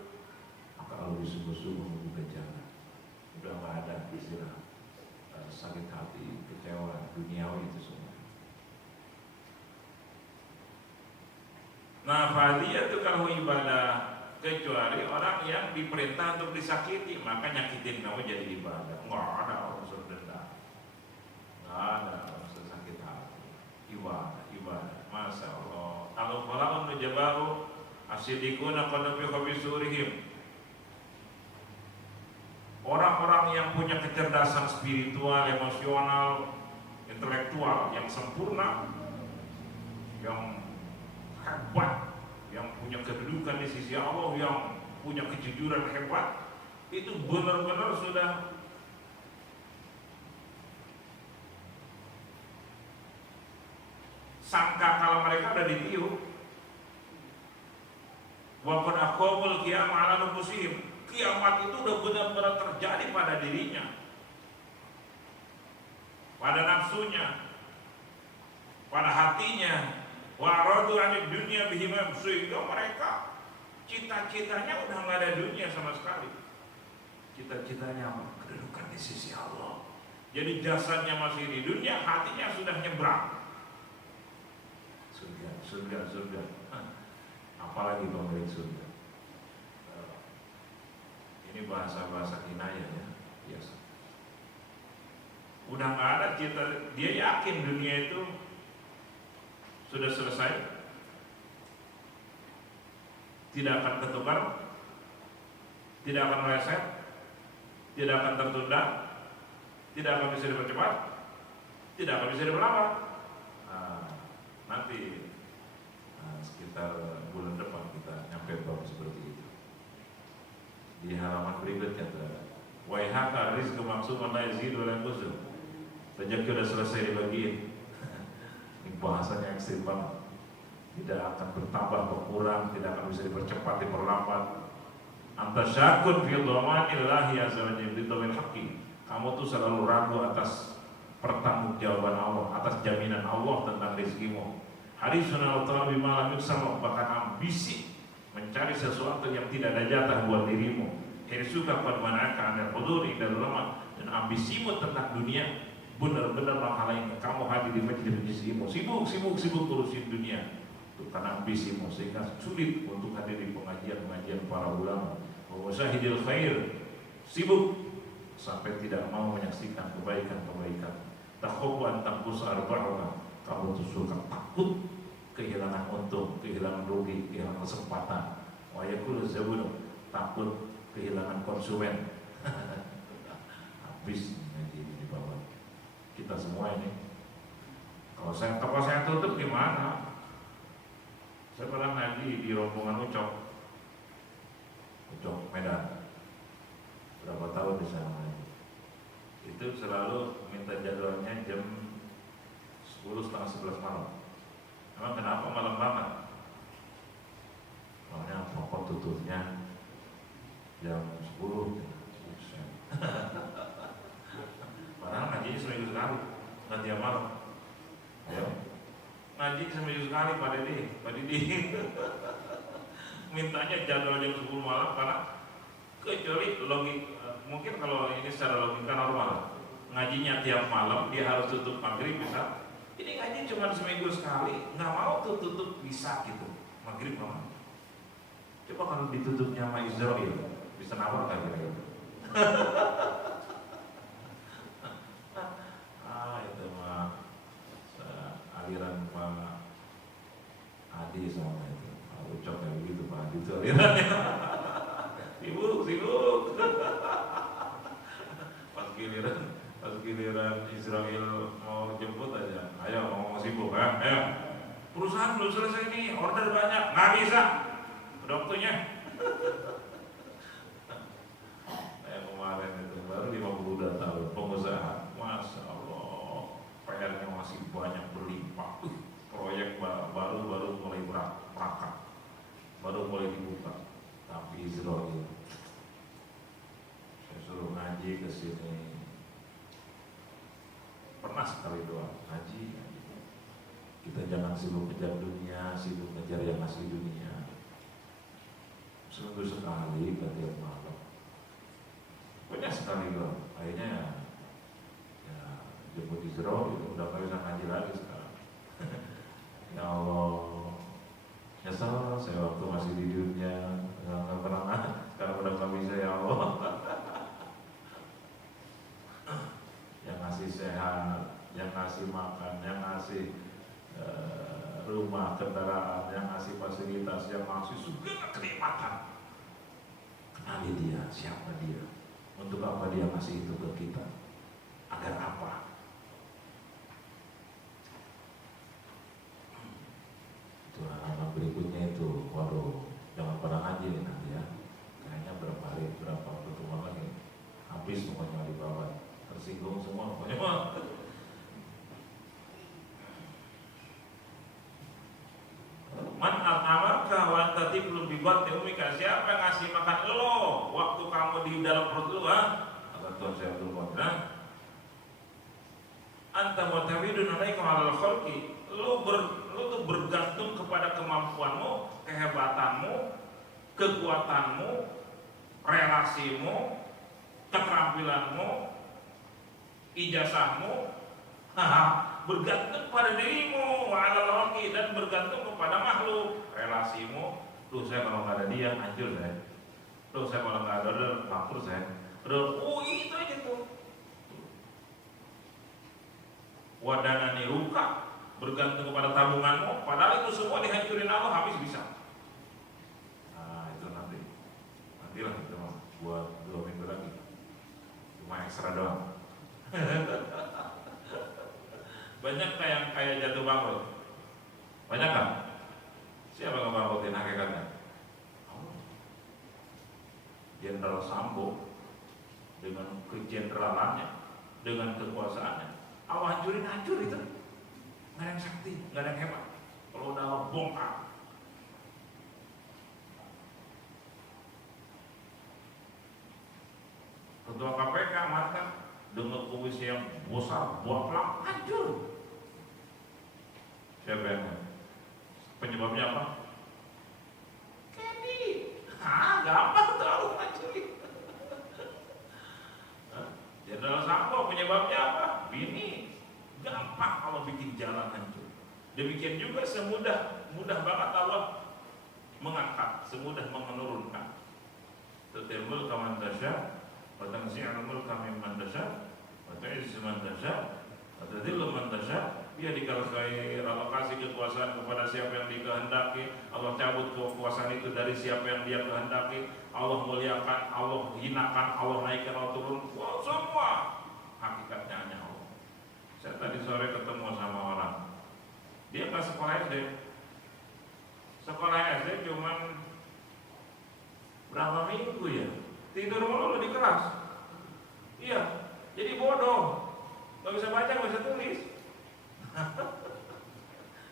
maka Allah sungguh-sungguh membuka jalan. Udah nggak ada istilah sakit hati, kecewa, duniawi itu semua. Nah, fadiyah itu kalau ibadah, kecuali orang yang diperintah untuk disakiti, maka nyakitin kamu jadi ibadah. Nggak ada unsur dendam, nggak ada unsur sakit hati. Ibadah, masya Allah. Kalau falaun nujabaru asyidikuna qadafi khabisurihim. Orang-orang yang punya kecerdasan spiritual, emosional, intelektual yang sempurna, yang hebat, yang punya kedudukan di sisi Allah, yang punya kejujuran hebat, itu benar-benar sudah sangka kalau mereka udah ditiup. Wa qad aqamul qiyam ala nufusihim. Kiamat itu udah benar-benar terjadi pada dirinya, pada nafsunya, pada hatinya. Wa aradu anid dunya bihimam, sehingga mereka cita-citanya udah nggak ada dunia sama sekali. Cita-citanya apa? Kedudukan di sisi Allah. Jadi jasadnya masih di dunia, hatinya sudah nyebrang. Surga. Apalagi pemilik surga. Ini bahasa-bahasa kinayah ya, biasa. Udah nggak ada cita, dia yakin dunia itu sudah selesai, tidak akan tertukar, tidak akan meleset, tidak akan tertunda, tidak akan bisa dipercepat, tidak akan bisa diperlambat. Nanti sekitar bulan depan kita nyampe bab seperti itu. Di halaman berikut kata, waihaka rizqu maqsuman la yazidu wa la yanqus. Rezeki sudah selesai dibagiin. Ini bahasanya ekstrim banget. Tidak akan bertambah, berkurang, tidak akan bisa dipercepat, diperlambat. Anta syakun fi dhamanillahi azza wa jalla bitawil haqqi. Kamu tuh selalu ragu atas pertanggungjawaban Allah, atas jaminan Allah tentang rezekimu. Harisun al-talabi ma lam yuksam, bahkan ambisi mencari sesuatu yang tidak ada jatah buat dirimu. Hirsuka qad manaka anil huduri dan ulama, dan ambisimu tentang dunia benar-benar menghalangi kamu hadir di majlis-majlismu. Sibuk urusin dunia. Itu karena ambisimu, sehingga sulit untuk hadir di pengajian-pengajian para ulama. Musyahidil khair, sibuk sampai tidak mau menyaksikan kebaikan-kebaikan. Takhufu an taqus arba'una, kamu tuh suka takut kehilangan untung, kehilangan rugi, kehilangan kesempatan. Wa yakulu zabun, takut kehilangan konsumen. Habis di bawah kita semua ini. Kalau saya tutup gimana? Saya pernah ngaji di rombongan Ucok Medan. Berapa tahun di sana? Itu selalu minta jadwalnya jam 10 setengah 11 malam. Emang kenapa malam banget? Soalnya pokok tutupnya jam 10. Padahal ngajinya seminggu sekali, nggak tiap malam. Ayo. ngaji seminggu sekali Pak Didi. Mintanya jadwal jam 10 malam karena kecuali mungkin kalau ini secara logika normal, ngajinya tiap malam dia harus tutup maghrib bisa. Ini ngaji cuma seminggu sekali, nggak mau tutup bisa gitu maghrib malam. Coba kalau ditutupnya sama Israel, bisa nawar nggak kira-kira? Itu mah aliran Pak Adi sama itu Pak Ucok kayak begitu. Pak Adi itu alirannya sibuk pas giliran Israel mau jemput aja, ayo mau sibuk ya, ayo perusahaan belum selesai nih, order banyak, nggak bisa, udah waktunya. Kayak kemarin itu baru 52 tahun pengusaha, masya Allah, PR-nya masih banyak berlimpah. Proyek baru mulai merangkak, baru mulai dibuka. Tapi Israel, saya suruh ngaji ke sini, pernah sekali doang ngaji. Kita jangan sibuk kejar dunia, sibuk kejar yang asli dunia. Seminggu sekali, tiap malam. Banyak sekali loh. Akhirnya ya jemput Israel, udah nggak bisa ngaji lagi sekarang. Ya Allah, nyesel saya waktu masih di dunia nggak pernah, sekarang udah nggak bisa ya Allah. Yang ngasih sehat, yang ngasih makan, yang ngasih rumah, kendaraan, yang ngasih fasilitas, yang ngasih segala kenikmatan. Kenali dia, siapa dia, untuk apa dia ngasih itu ke kita, agar apa? Anak berikutnya itu, waduh, jangan pada ngaji nih nanti ya. Kayaknya berapa pertemuan lagi, habis pokoknya di bawah, tersinggung semua pokoknya. Man al-amarka wa anta tiblum bi batni ummika, siapa yang ngasih makan lo waktu kamu di dalam perut lu, kata Tuhan saya Abdul Qadir. Anta mutawidun alaika alal khalqi, lu tuh bergantung kepada kemampuanmu, kehebatanmu, kekuatanmu, relasimu, keterampilanmu, ijazahmu, bergantung pada dirimu, alal khalqi, dan bergantung kepada makhluk. Relasimu, saya kalau nggak ada dia hancur saya. Saya kalau nggak ada makhluk saya. Itu aja tuh. Wadanani ruka, bergantung kepada tabunganmu, padahal itu semua dihancurin Allah, habis bisa. Nah itu nantilah itu buat 2 minggu lagi, cuma ekstra doang. Banyak kayak jatuh bangkrut, banyak kan? Siapa yang bangkrutin hakikatnya? Jenderal Sambo dengan kejeneralannya, dengan kekuasaannya, Allah hancur itu. Nggak ada yang sakti, nggak ada yang hebat. Kalau udah Allah bongkar. Ketua KPK mantan dengan komisi yang besar, buah hancur. Siapa yang penyebabnya apa? Kedi. Gampang terlalu hancurin. Jenderal Sambo penyebabnya apa? Bini. Gampang kalau bikin jalan hancur. Demikian juga mudah banget Allah mengangkat, semudah menurunkan. Tutil mulka man tasya, wa tanzi'ul mulka mimman tasya, wa tu'izzu man tasya, wa tudhillu man tasya. Biyadikal khair, Allah kasih kekuasaan kepada siapa yang dikehendaki, Allah cabut kekuasaan itu dari siapa yang dia kehendaki. Allah muliakan, Allah hinakan, Allah naikkan, Allah turun. Wow, semua hakikatnya hanya Allah. Saya tadi sore ketemu sama orang, dia nggak sekolah SD. Sekolah SD cuman berapa minggu ya, tidur mulu di kelas. Iya, jadi bodoh, nggak bisa baca, nggak bisa tulis.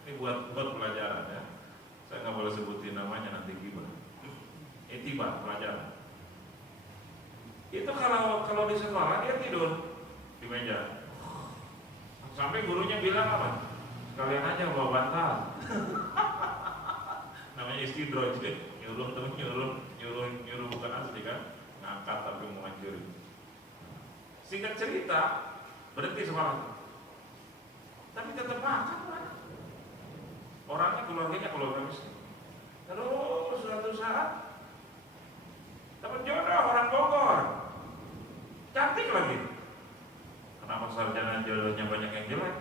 Ini buat pelajaran ya. Saya nggak boleh sebutin namanya, nanti gimana. Etibar pelajaran. Itu kalau di sekolah dia tidur di meja. Sampai gurunya bilang apa? sekalian aja bawa bantal. Namanya istidroj, nyuruh bukan asli kan, ngangkat tapi mau hancurin. Singkat cerita, berhenti sekolah, tapi tetap makan kan. Orangnya keluarga miskin. Terus suatu saat dapat jodoh orang Bogor, cantik lagi. Kenapa sarjana jodohnya banyak yang jelek?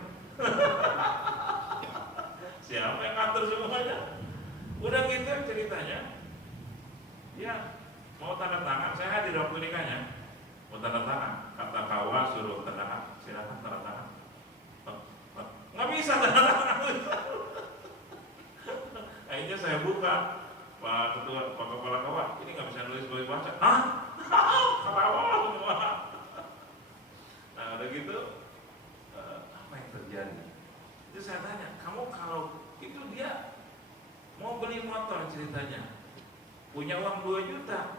Siapa yang ngatur semuanya? Udah gitu ceritanya. Dia mau tanda tangan, saya hadir waktu nikahnya. Mau tanda tangan, kata kawan suruh tanda tangan, silakan tanda tangan. Nggak bisa tanda tangan. Akhirnya saya buka, Pak Ketua, Pak Kepala Kawan, ini nggak bisa nulis boleh baca. Hah? Ketawa semua. Nah udah gitu, apa yang terjadi? Itu saya tanya, kamu kalau itu dia mau beli motor ceritanya, punya uang 2 juta,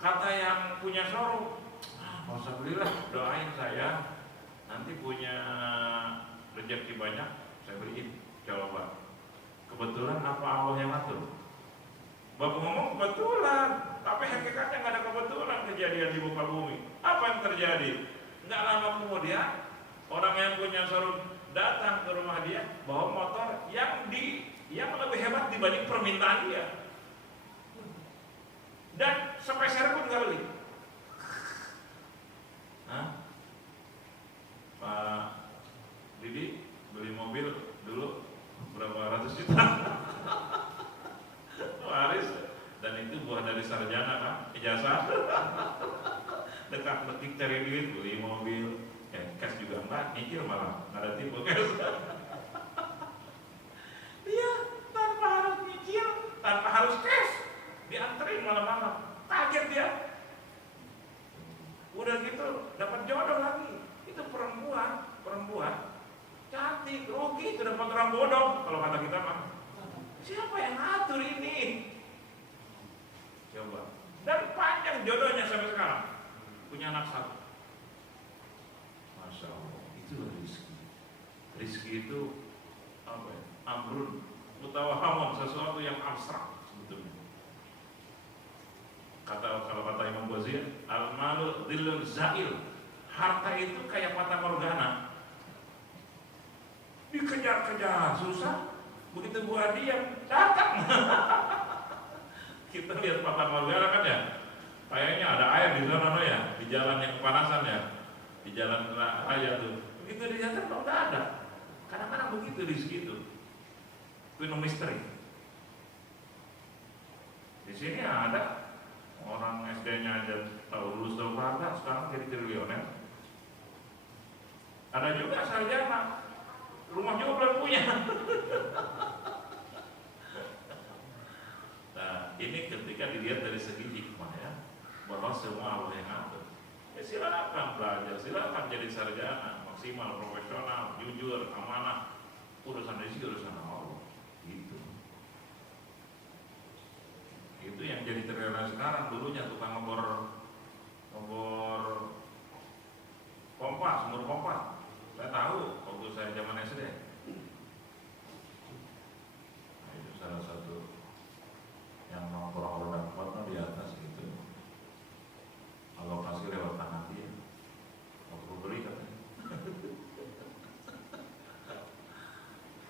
kata yang punya showroom, mau usah belilah, doain saya, nanti punya rezeki banyak, saya beliin. Coba, kebetulan apa Allah yang atur? Bapak ngomong kebetulan, tapi hakikatnya nggak ada kebetulan kejadian di muka bumi. Apa yang terjadi? Nggak lama kemudian orang yang punya showroom datang ke rumah dia bawa motor yang lebih hebat dibanding permintaan dia, dan sampai share pun nggak beli. Pak Didi beli mobil dulu berapa ratus juta waris, dan itu buah dari sarjana kan, ijazah. Dekat-detik cari duit, beli mobil, cash juga enggak, nyicil malah, nggak ada tipe cash. Dia tanpa harus nyicil, tanpa harus cash, dianterin malam-malam, kaget dia. Udah gitu dapat jodoh lagi, itu perempuan cantik, rugi itu dapat orang bodoh kalau kata kita mah. Siapa yang ngatur ini? Coba. Dan panjang jodohnya sampai sekarang, punya anak 1. Masya Allah, itulah rizki. Rizki itu apa ya? Amrun mutawahamun, sesuatu yang abstrak sebetulnya. Kalau kata Imam Ghazali, al-malu dhillun zail. Harta itu kayak fata morgana, dikejar-kejar susah, begitu gua diam datang. Kita lihat fata morgana kan ya, kayaknya ada air di sana ya, di jalan yang kepanasan ya, di jalan raya tuh. Begitu dilihat kok nggak ada. Kadang-kadang begitu di situ. Penuh misteri. Di sini ada orang SD-nya aja lulus Jakarta, sekarang jadi triliuner. Ada juga sarjana, rumah juga belum punya. Nah, ini ketika dilihat dari segi hikmah ya, bahwa semua Allah yang atur. Ya silakan belajar, silakan jadi sarjana, maksimal, profesional, jujur, amanah. Urusan rezeki urusan Allah. Gitu. Itu yang jadi terkenal sekarang. Dulunya tukang ngebor pompa, sumur pompa. Saya tahu waktu saya zaman SD. Nah, itu salah satu yang nongkrong roda 4 di atas gitu. Alokasi lewat tangan dia. Waktu beli katanya.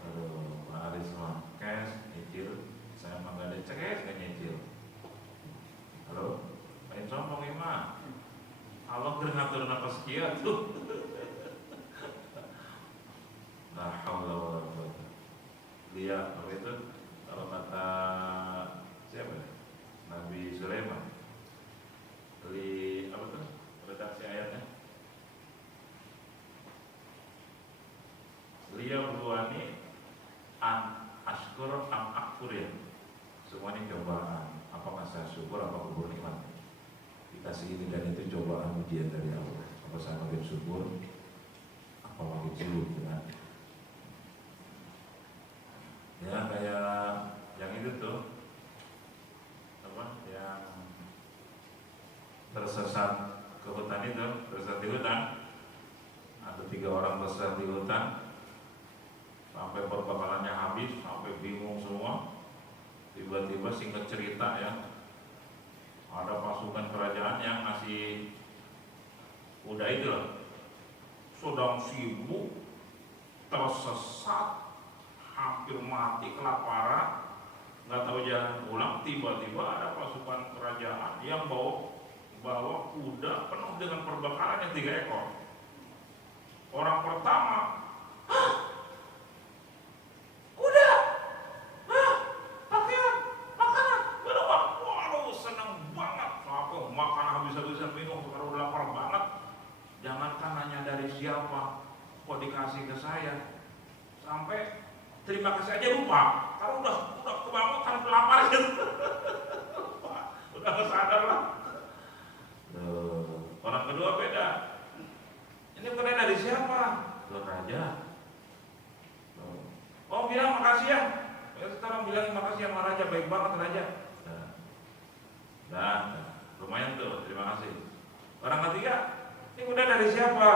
Aduh, Pak Aris mah cash, nyicil. Saya mah gak ada cash, gak nyicil. Halo, lain sombong ya mah. Allah ngatur nafas sekian tuh. La haula wala quwwata. Dia apa itu? Kalau kata siapa? Nabi Sulaiman. Beli apa tuh? Redaksi ayatnya. Beliau berwani an ashkur am akfur ya. Semuanya cobaan. Apakah saya syukur, apa kubur nikmat? Dikasih ini dan itu cobaan ujian dari Allah. Apa saya makin syukur, apa makin sulit dengan ya kayak yang itu tuh apa yang tersesat ke hutan itu, tersesat di hutan, ada 3 orang tersesat di hutan, sampai perbekalannya habis, sampai bingung semua. Tiba-tiba singkat cerita ya, ada pasukan kerajaan yang ngasih kuda itu loh, sedang sibuk, tersesat, hampir mati kelaparan, nggak tahu jalan pulang. Tiba-tiba ada pasukan kerajaan yang bawa kuda penuh dengan perbekalan yang 3 ekor. Orang pertama, "Hah? Kuda? Hah? Pakaian? Makanan? Minuman?" Waduh, senang banget. Sampai makan habis-habisan, minum, sekarang udah lapar banget. Jangankan nanya dari siapa, kok dikasih ke saya, sampai terima kasih aja lupa. Karena udah kebangun karena lapar gitu. Udah gak sadar lah. Orang kedua beda. Ini bukan dari siapa? Tuan Raja. Oh, bilang makasih ya. Ya sekarang bilang makasih sama Raja, baik banget Raja. Nah, lumayan tuh, terima kasih. Orang ketiga, ini udah dari siapa?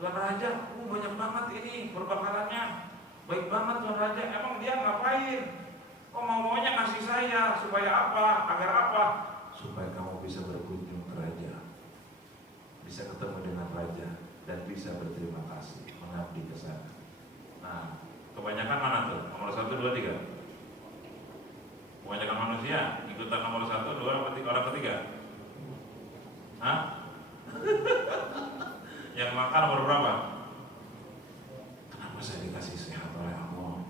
Tuan Raja. Banyak banget ini perbekalannya, baik banget Tuan Raja. Emang dia ngapain? Kok mau-maunya ngasih saya, supaya apa? Agar apa? Supaya kamu bisa berkunjung ke Raja, bisa ketemu dengan Raja, dan bisa berterima kasih, mengabdi ke sana. Nah, kebanyakan mana tuh? Nomor 1, 2, 3. Kebanyakan manusia ikutan nomor 1, 2, apa 3, orang ketiga? Hah? Yang makan nomor berapa? Kenapa saya dikasih sehat oleh Allah?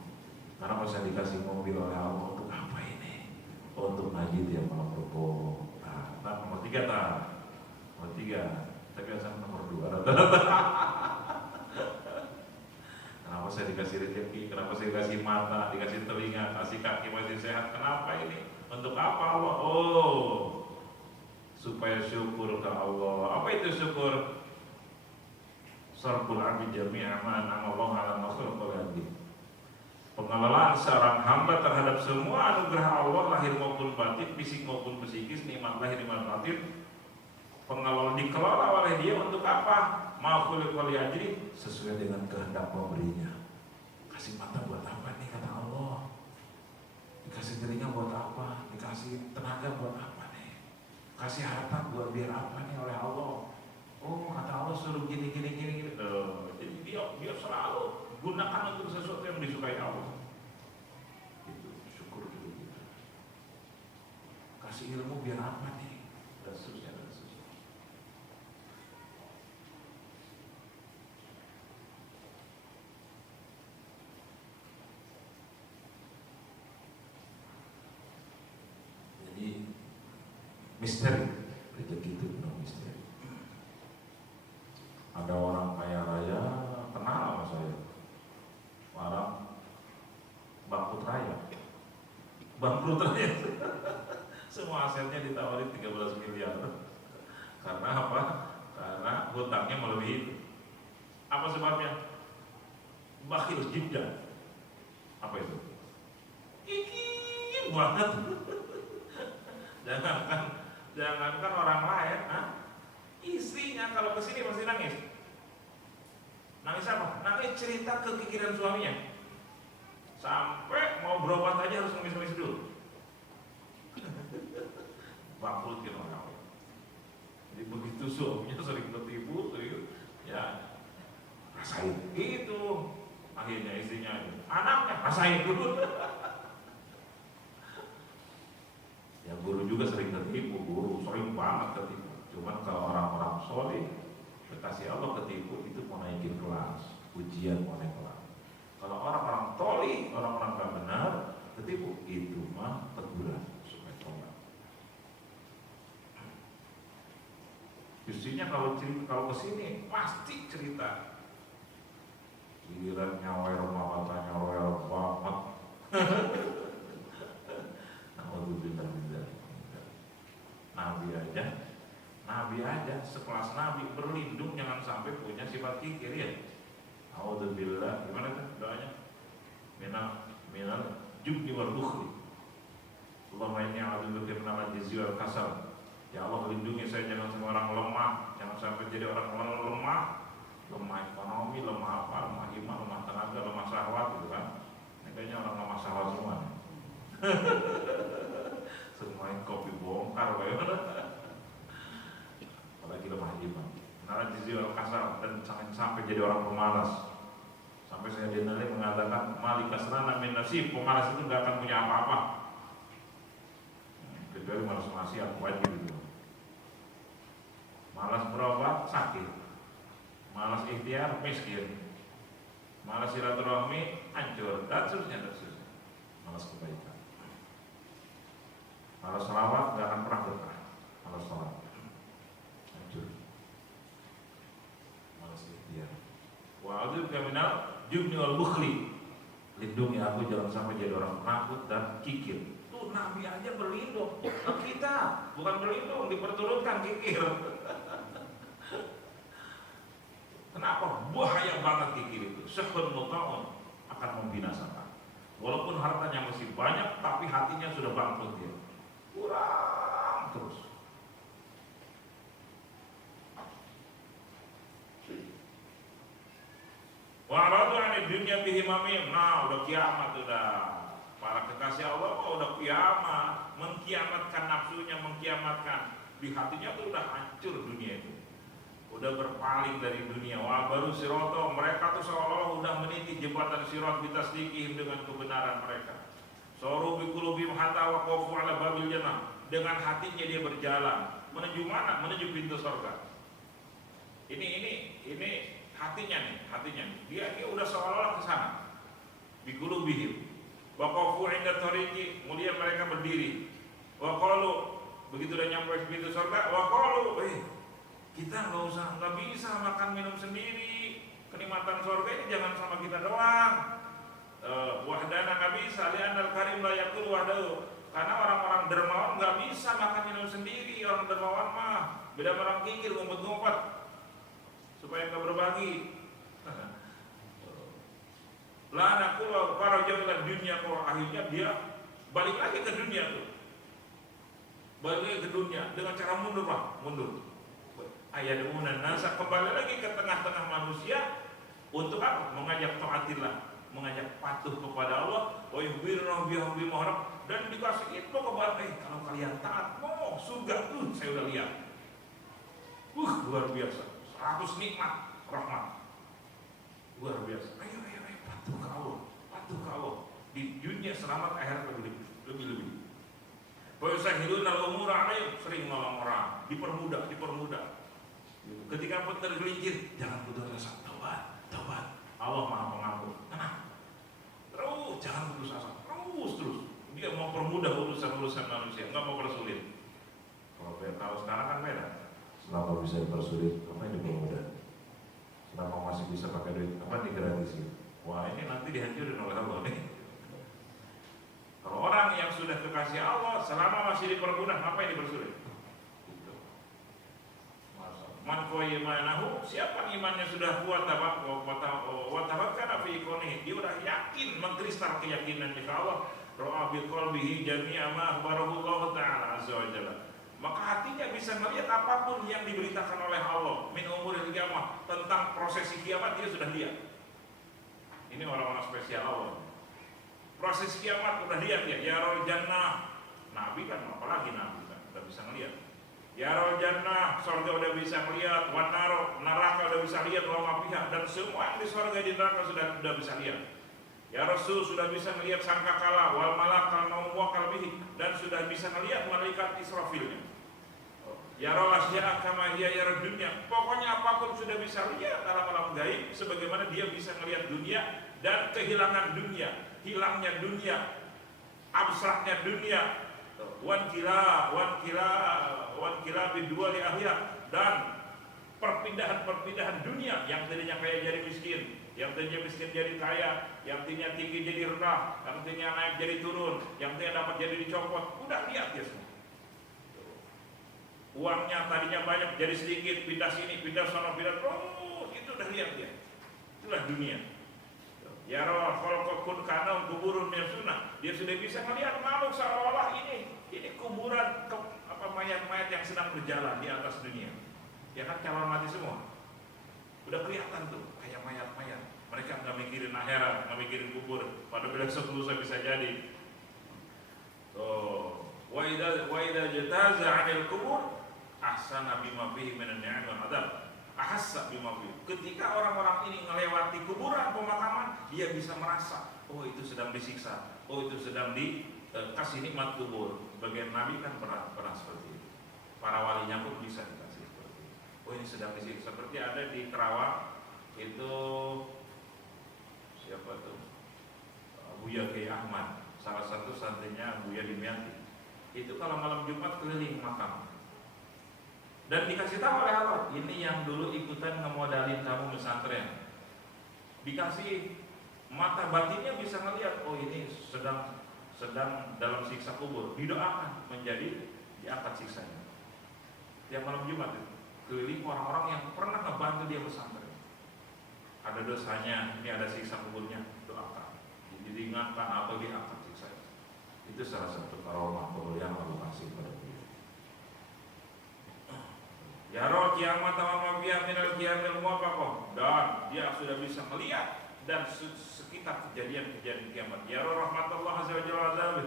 Kenapa saya dikasih mobil oleh Allah? Untuk apa ini? Untuk ngaji tiap malam rukuk. Nah, nomor 3 tak? Nomor 3. Tapi asal nomor 2 Kenapa saya dikasih rezeki? Kenapa saya dikasih mata, dikasih telinga, kasih kaki masih sehat? Kenapa ini? Untuk apa Allah? Oh, supaya syukur ke Allah. Apa itu syukur? Sarful abdi jami'a ma an'amallahu 'ala makhluqin. Pengelolaan seorang hamba terhadap semua anugerah Allah, lahir maupun batin, fisik maupun psikis, nikmat lahir nikmat batin, dikelola oleh dia untuk apa? Makhluqul ajri, sesuai dengan kehendak pemberinya. Kasih mata buat apa nih kata Allah? Dikasih telinga buat apa? Dikasih tenaga buat apa nih? Kasih harta buat biar apa nih oleh Allah? Oh, kata Allah suruh gini. Jadi dia selalu gunakan untuk sesuatu yang disukai Allah. Itu syukur dulu kita. Kasih ilmu biar apa nih? Dan seterusnya. Jadi misteri rezeki itu penuh misteri. Ada orang kaya raya kenal sama saya, orang bangkrut raya, Semua asetnya ditawarin 13 miliar. Karena apa? Karena hutangnya melebihi itu. Apa sebabnya? Bakhil jiddan. Apa itu? Ingin banget. Jangankan orang lain, istrinya kalau kesini pasti nangis. Nangis apa? Nangis cerita kekikiran suaminya. Sampai mau berobat aja harus nangis-nangis dulu. Bangkrut gitu orang. Jadi begitu suaminya sering ketipu, ya rasain itu. Akhirnya istrinya, anaknya rasain dulu. Ya guru juga sering ketipu, guru sering banget ketipu. Cuman kalau orang-orang soleh, kekasih Allah ketipu itu mau naikin kelas, ujian mau naik kelas. Kalau orang-orang toli, orang-orang gak benar, ketipu itu mah teguran supaya tobat. Justinya kalau kesini pasti cerita. Giliran nyawer rumah kata nyawer banget. Nabi aja sekelas Nabi berlindung jangan sampai punya sifat kikir ya. A'udzubillah, gimana tuh doanya? Minal jubni wal bukhli. Allahumma inni a'udzubika minal ajzi wal kasal. Ya Allah, lindungi saya jangan sampai orang lemah, jangan sampai jadi orang lemah, lemah ekonomi, lemah apa, lemah iman, lemah tenaga, lemah syahwat gitu kan. Ini kayaknya orang lemah syahwat semua nih. Semuanya kopi bongkar bagaimana. Apalagi lemah iman. Nara jizil kasar dan sampai jadi orang pemalas. Sampai saya dinilai mengatakan malikasrana min nasib, pemalas itu gak akan punya apa-apa. Kecuali malas maksiat wajib itu. Malas berobat sakit, malas ikhtiar miskin, malas silaturahmi hancur, dan seterusnya. Malas kebaikan, malas selawat gak akan pernah berkah. Malas selawat hancur, malas ikhtiar. Wa'adzib kaminal jubni wal bukhli, lindungi aku jangan sampai jadi orang penakut dan kikir. Tuh Nabi aja berlindung, nah, kita bukan berlindung, diperturunkan kikir. Kenapa? Bahaya banget kikir itu. Sehun muta'un akan membinasakan. Walaupun hartanya masih banyak, tapi hatinya sudah bangkrut dia. Kurang terus. Wa'aradu ani dunia bihimamim. Nah, udah kiamat udah. Para kekasih Allah udah kiamat, mengkiamatkan nafsunya, mengkiamatkan di hatinya tuh udah hancur dunia itu. Udah berpaling dari dunia. Wah baru siroto, mereka tuh seolah-olah udah meniti jembatan sirot bitasdikihim dengan kebenaran mereka. Soru bikulubim hatta waqafu ala babil jannah. Dengan hatinya dia berjalan menuju mana? Menuju pintu surga. Ini hatinya nih. Dia udah seolah-olah ke sana. Bikulubihim. Waqafu inda tariqi, kemudian mereka berdiri. Wa qalu, begitu udah nyampe pintu surga, wa qalu, kita nggak bisa makan minum sendiri. Kenikmatan surga ini jangan sama kita doang. Wahdana nggak bisa, li'anal karim la yakul wahdahu. Karena orang-orang dermawan nggak bisa makan minum sendiri. Orang dermawan mah beda orang kikir ngumpet-ngumpet supaya nggak berbagi. Lah anakku para jauhlah dunia, kalau akhirnya dia balik lagi ke dunia tuh. Balik lagi ke dunia dengan cara mundur Pak, mundur. Ayadunan nasa, kembali lagi ke tengah-tengah manusia untuk apa? Mengajak taatillah, mengajak patuh kepada Allah, wa yuhbiruna bihamdi muharram, dan dikasih info kepada kalau kalian taat, surga tuh saya udah lihat. Luar biasa. 100 nikmat rahmat. Luar biasa. Ayo patuh ke Allah. Di dunia selamat, akhirat lebih. Fayusahiluna al-umur alaihim, sering nolong orang, dipermudah. Ketika pun tergelincir, jangan putus asa, taubat. Allah Maha Pengampun. Tenang. Terus jangan putus asa. Terus. Dia mau permudah urusan manusia, enggak mau persulit. Kalau sekarang kan beda. Selama bisa dipersulit, apa yang dipermudah? Selama masih bisa pakai duit, apa digratisin? Wah ini nanti dihancurin oleh Allah nih. Kalau orang yang sudah kekasih Allah, selama masih dipermudah, apa yang dipersulit? Man imanahu, siapa imannya sudah kuat, watawakkal fi ikonihi, dia udah yakin, mengkristal keyakinan di Allah, ro'a bi qalbihi jami'a ma akhbarahullah ta'ala azza wa jalla. Maka hatinya bisa melihat apapun yang diberitakan oleh Allah min umuril kiamah, tentang prosesi kiamat dia sudah lihat. Ini orang-orang spesial Allah. Proses kiamat udah lihat ya, yarul jannah. Nabi kan, apalagi Nabi kan udah bisa melihat. Yarul jannah, surga udah bisa melihat. Wan naro, neraka udah bisa lihat. Wa pihak, dan semua yang di surga di neraka sudah bisa lihat. Ya Rasul sudah bisa melihat sangkakala, wal malakal mauwakal bihi, dan sudah bisa melihat malaikat Israfilnya. Ya Rasul kama hiya ya dunia. Pokoknya apapun sudah bisa lihat alam-alam gaib, sebagaimana dia bisa melihat dunia dan kehilangan dunia, hilangnya dunia, abstraknya dunia. Wan kila bidua li akhirat, dan perpindahan dunia, yang tadinya kaya jadi miskin, yang tadinya miskin jadi kaya, yang tadinya tinggi jadi rendah, yang tadinya naik jadi turun, yang tadinya dapat jadi dicopot. Udah lihat ya semua. Uangnya tadinya banyak jadi sedikit, pindah sini, pindah sana, pindah terus, itu udah lihat dia. Itulah dunia. Ya rawal khalqakun kana kuburun min sunnah. Dia sudah bisa melihat makhluk seolah-olah ini kuburan, mayat-mayat yang sedang berjalan di atas dunia. Ya kan calon mati semua. Udah kelihatan tuh kayak mayat-mayat. Mereka nggak mikirin akhirat, nggak mikirin kubur. Pada besok lusa bisa jadi. Oh, wa idza jataza 'anil kubur ahsana bima fihi minan ni'am wal adab. Ahassa bima fihi. Ketika orang-orang ini melewati kuburan pemakaman, dia bisa merasa, oh itu sedang disiksa, oh itu sedang dikasih nikmat kubur. Bagian Nabi kan pernah seperti itu. Para walinya pun bisa dikasih seperti itu. Oh ini sedang disiksa. Seperti ada di Kerawang itu siapa tuh? Buya Kiai Ahmad, salah satu santrinya Buya Dimyati. Itu kalau malam Jumat keliling makam. Dan dikasih tahu oleh Allah, ini yang dulu ikutan ngemodalin kamu pesantren. Dikasih mata batinnya bisa ngelihat, oh ini sedang dalam siksa kubur. Didoakan menjadi diangkat siksanya. Tiap malam Jumat itu keliling orang-orang yang pernah ngebantu dia pesantren. Ada dosanya, ini ada siksa kuburnya, doakan. Diringankan atau diangkat siksanya. Itu salah satu karomah kemuliaan Allah kasih pada dia. Ya roh kiamat wa biya minal qiyamil muwafaqah, dan dia sudah bisa melihat dan sekitar kejadian-kejadian kiamat. Ya roh rahmatullah azza wa jalla,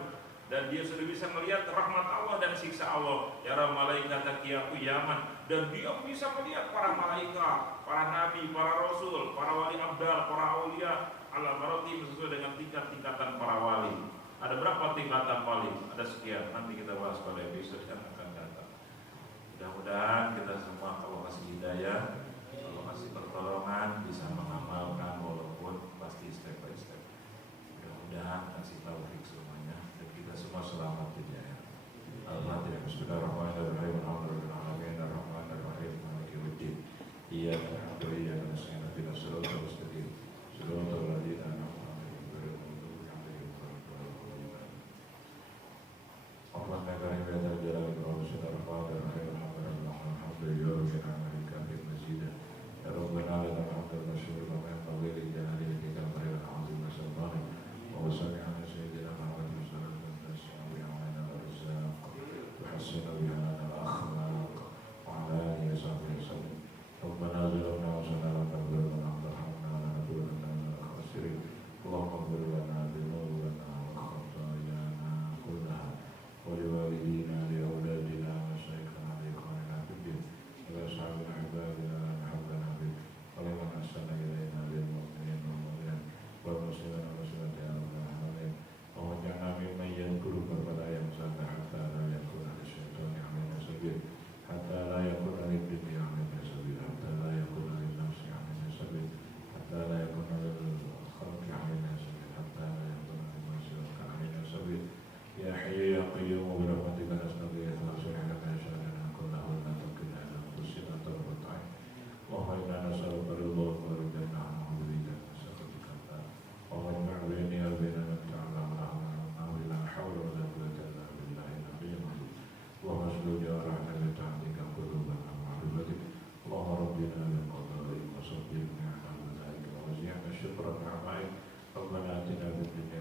dan dia sudah bisa melihat rahmat Allah dan siksa Allah. Ya roh malaikat qiyaman, dan dia bisa melihat para malaikat, para nabi, para rasul, para wali abdal, para aulia ala maratib sesuai dengan tingkat-tingkatan para wali. Ada berapa tingkatan wali? Ada sekian. Nanti kita bahas pada episode yang akan datang. Mudah-mudahan kita semua kalau kasih hidayah, kalau kasih pertolongan, bisa mengamalkan walaupun pasti step by step. Mudah-mudahan kasih taufik semuanya dan kita semua selamat di dunia. Al-Fatihah. Bismillahirrahmanirrahim. Alhamdulillahirabbil alamin. Arrahmanirrahim. Maliki yaumiddin. Iyyaka na'budu wa iyyaka nasta'in. Ihdinas siratal mustaqim. Siratal ladzina an'amta 'alaihim ghairil maghdubi 'alaihim waladdallin. Allahumma karim ya dzal jalali wal ikram. Ar-Rahmanir-Rahim. Ya Rabbana lakal hamdu masyhur wa yanbaghi li jalali wajhika al-azim wa sultanik wa salli ala sayyidina Muhammad sallallahu alaihi wasallam wa ala al-rizaq wa hasina biha al-akhlaq wa ala alihi wa sahbihi wasallam. Rabbana zalamna wa sanana taghfir lana warhamna wa nakunanna minal khasirin. Allahumma ighfir lana dhunubana wa khatayana kullaha wa liwalidina li awladina wa shaykhina li ikhwanina fid din wa ashabina ibadina Allahumma assalna ilaina lil mu'minin wal mu'minat wal muslimin wal muslimat ya rabbal alamin. Allahumma ja'alna mimman yadhkuruka wa la yansaaka hatta la yakuna lisyaitani 'alaina sabil hatta la yakuna lid-dunya 'alaina sabil hatta la yakuna lin-nafsi 'alaina sabil hatta la yakuna lil-khalqi 'alaina sabil hatta la yakuna liman-siwaka 'alaina sabil. Ya Hayyu ya Qayyum bi rahmatika nastaghfiruka wa aslih lana sha'nana kullahu wa la takilna ila anfusina tarfata 'ain. Allahumma inna nas'aluka ridhaka wa ridha 'anhu wa ridha sakhatika. Allahumma a'inni wa bina man ta'ala wa la hawla wa la quwwata illa billahil 'aliyyil 'azim. Allahumma aslu jarahna bi ta'atika qulubana wa 'ibadatik. Allahumma rabbina bil qada'i wa sabbirna 'ala dhalika wa wazzi'na syukran 'ala Rabbana atina fid dunya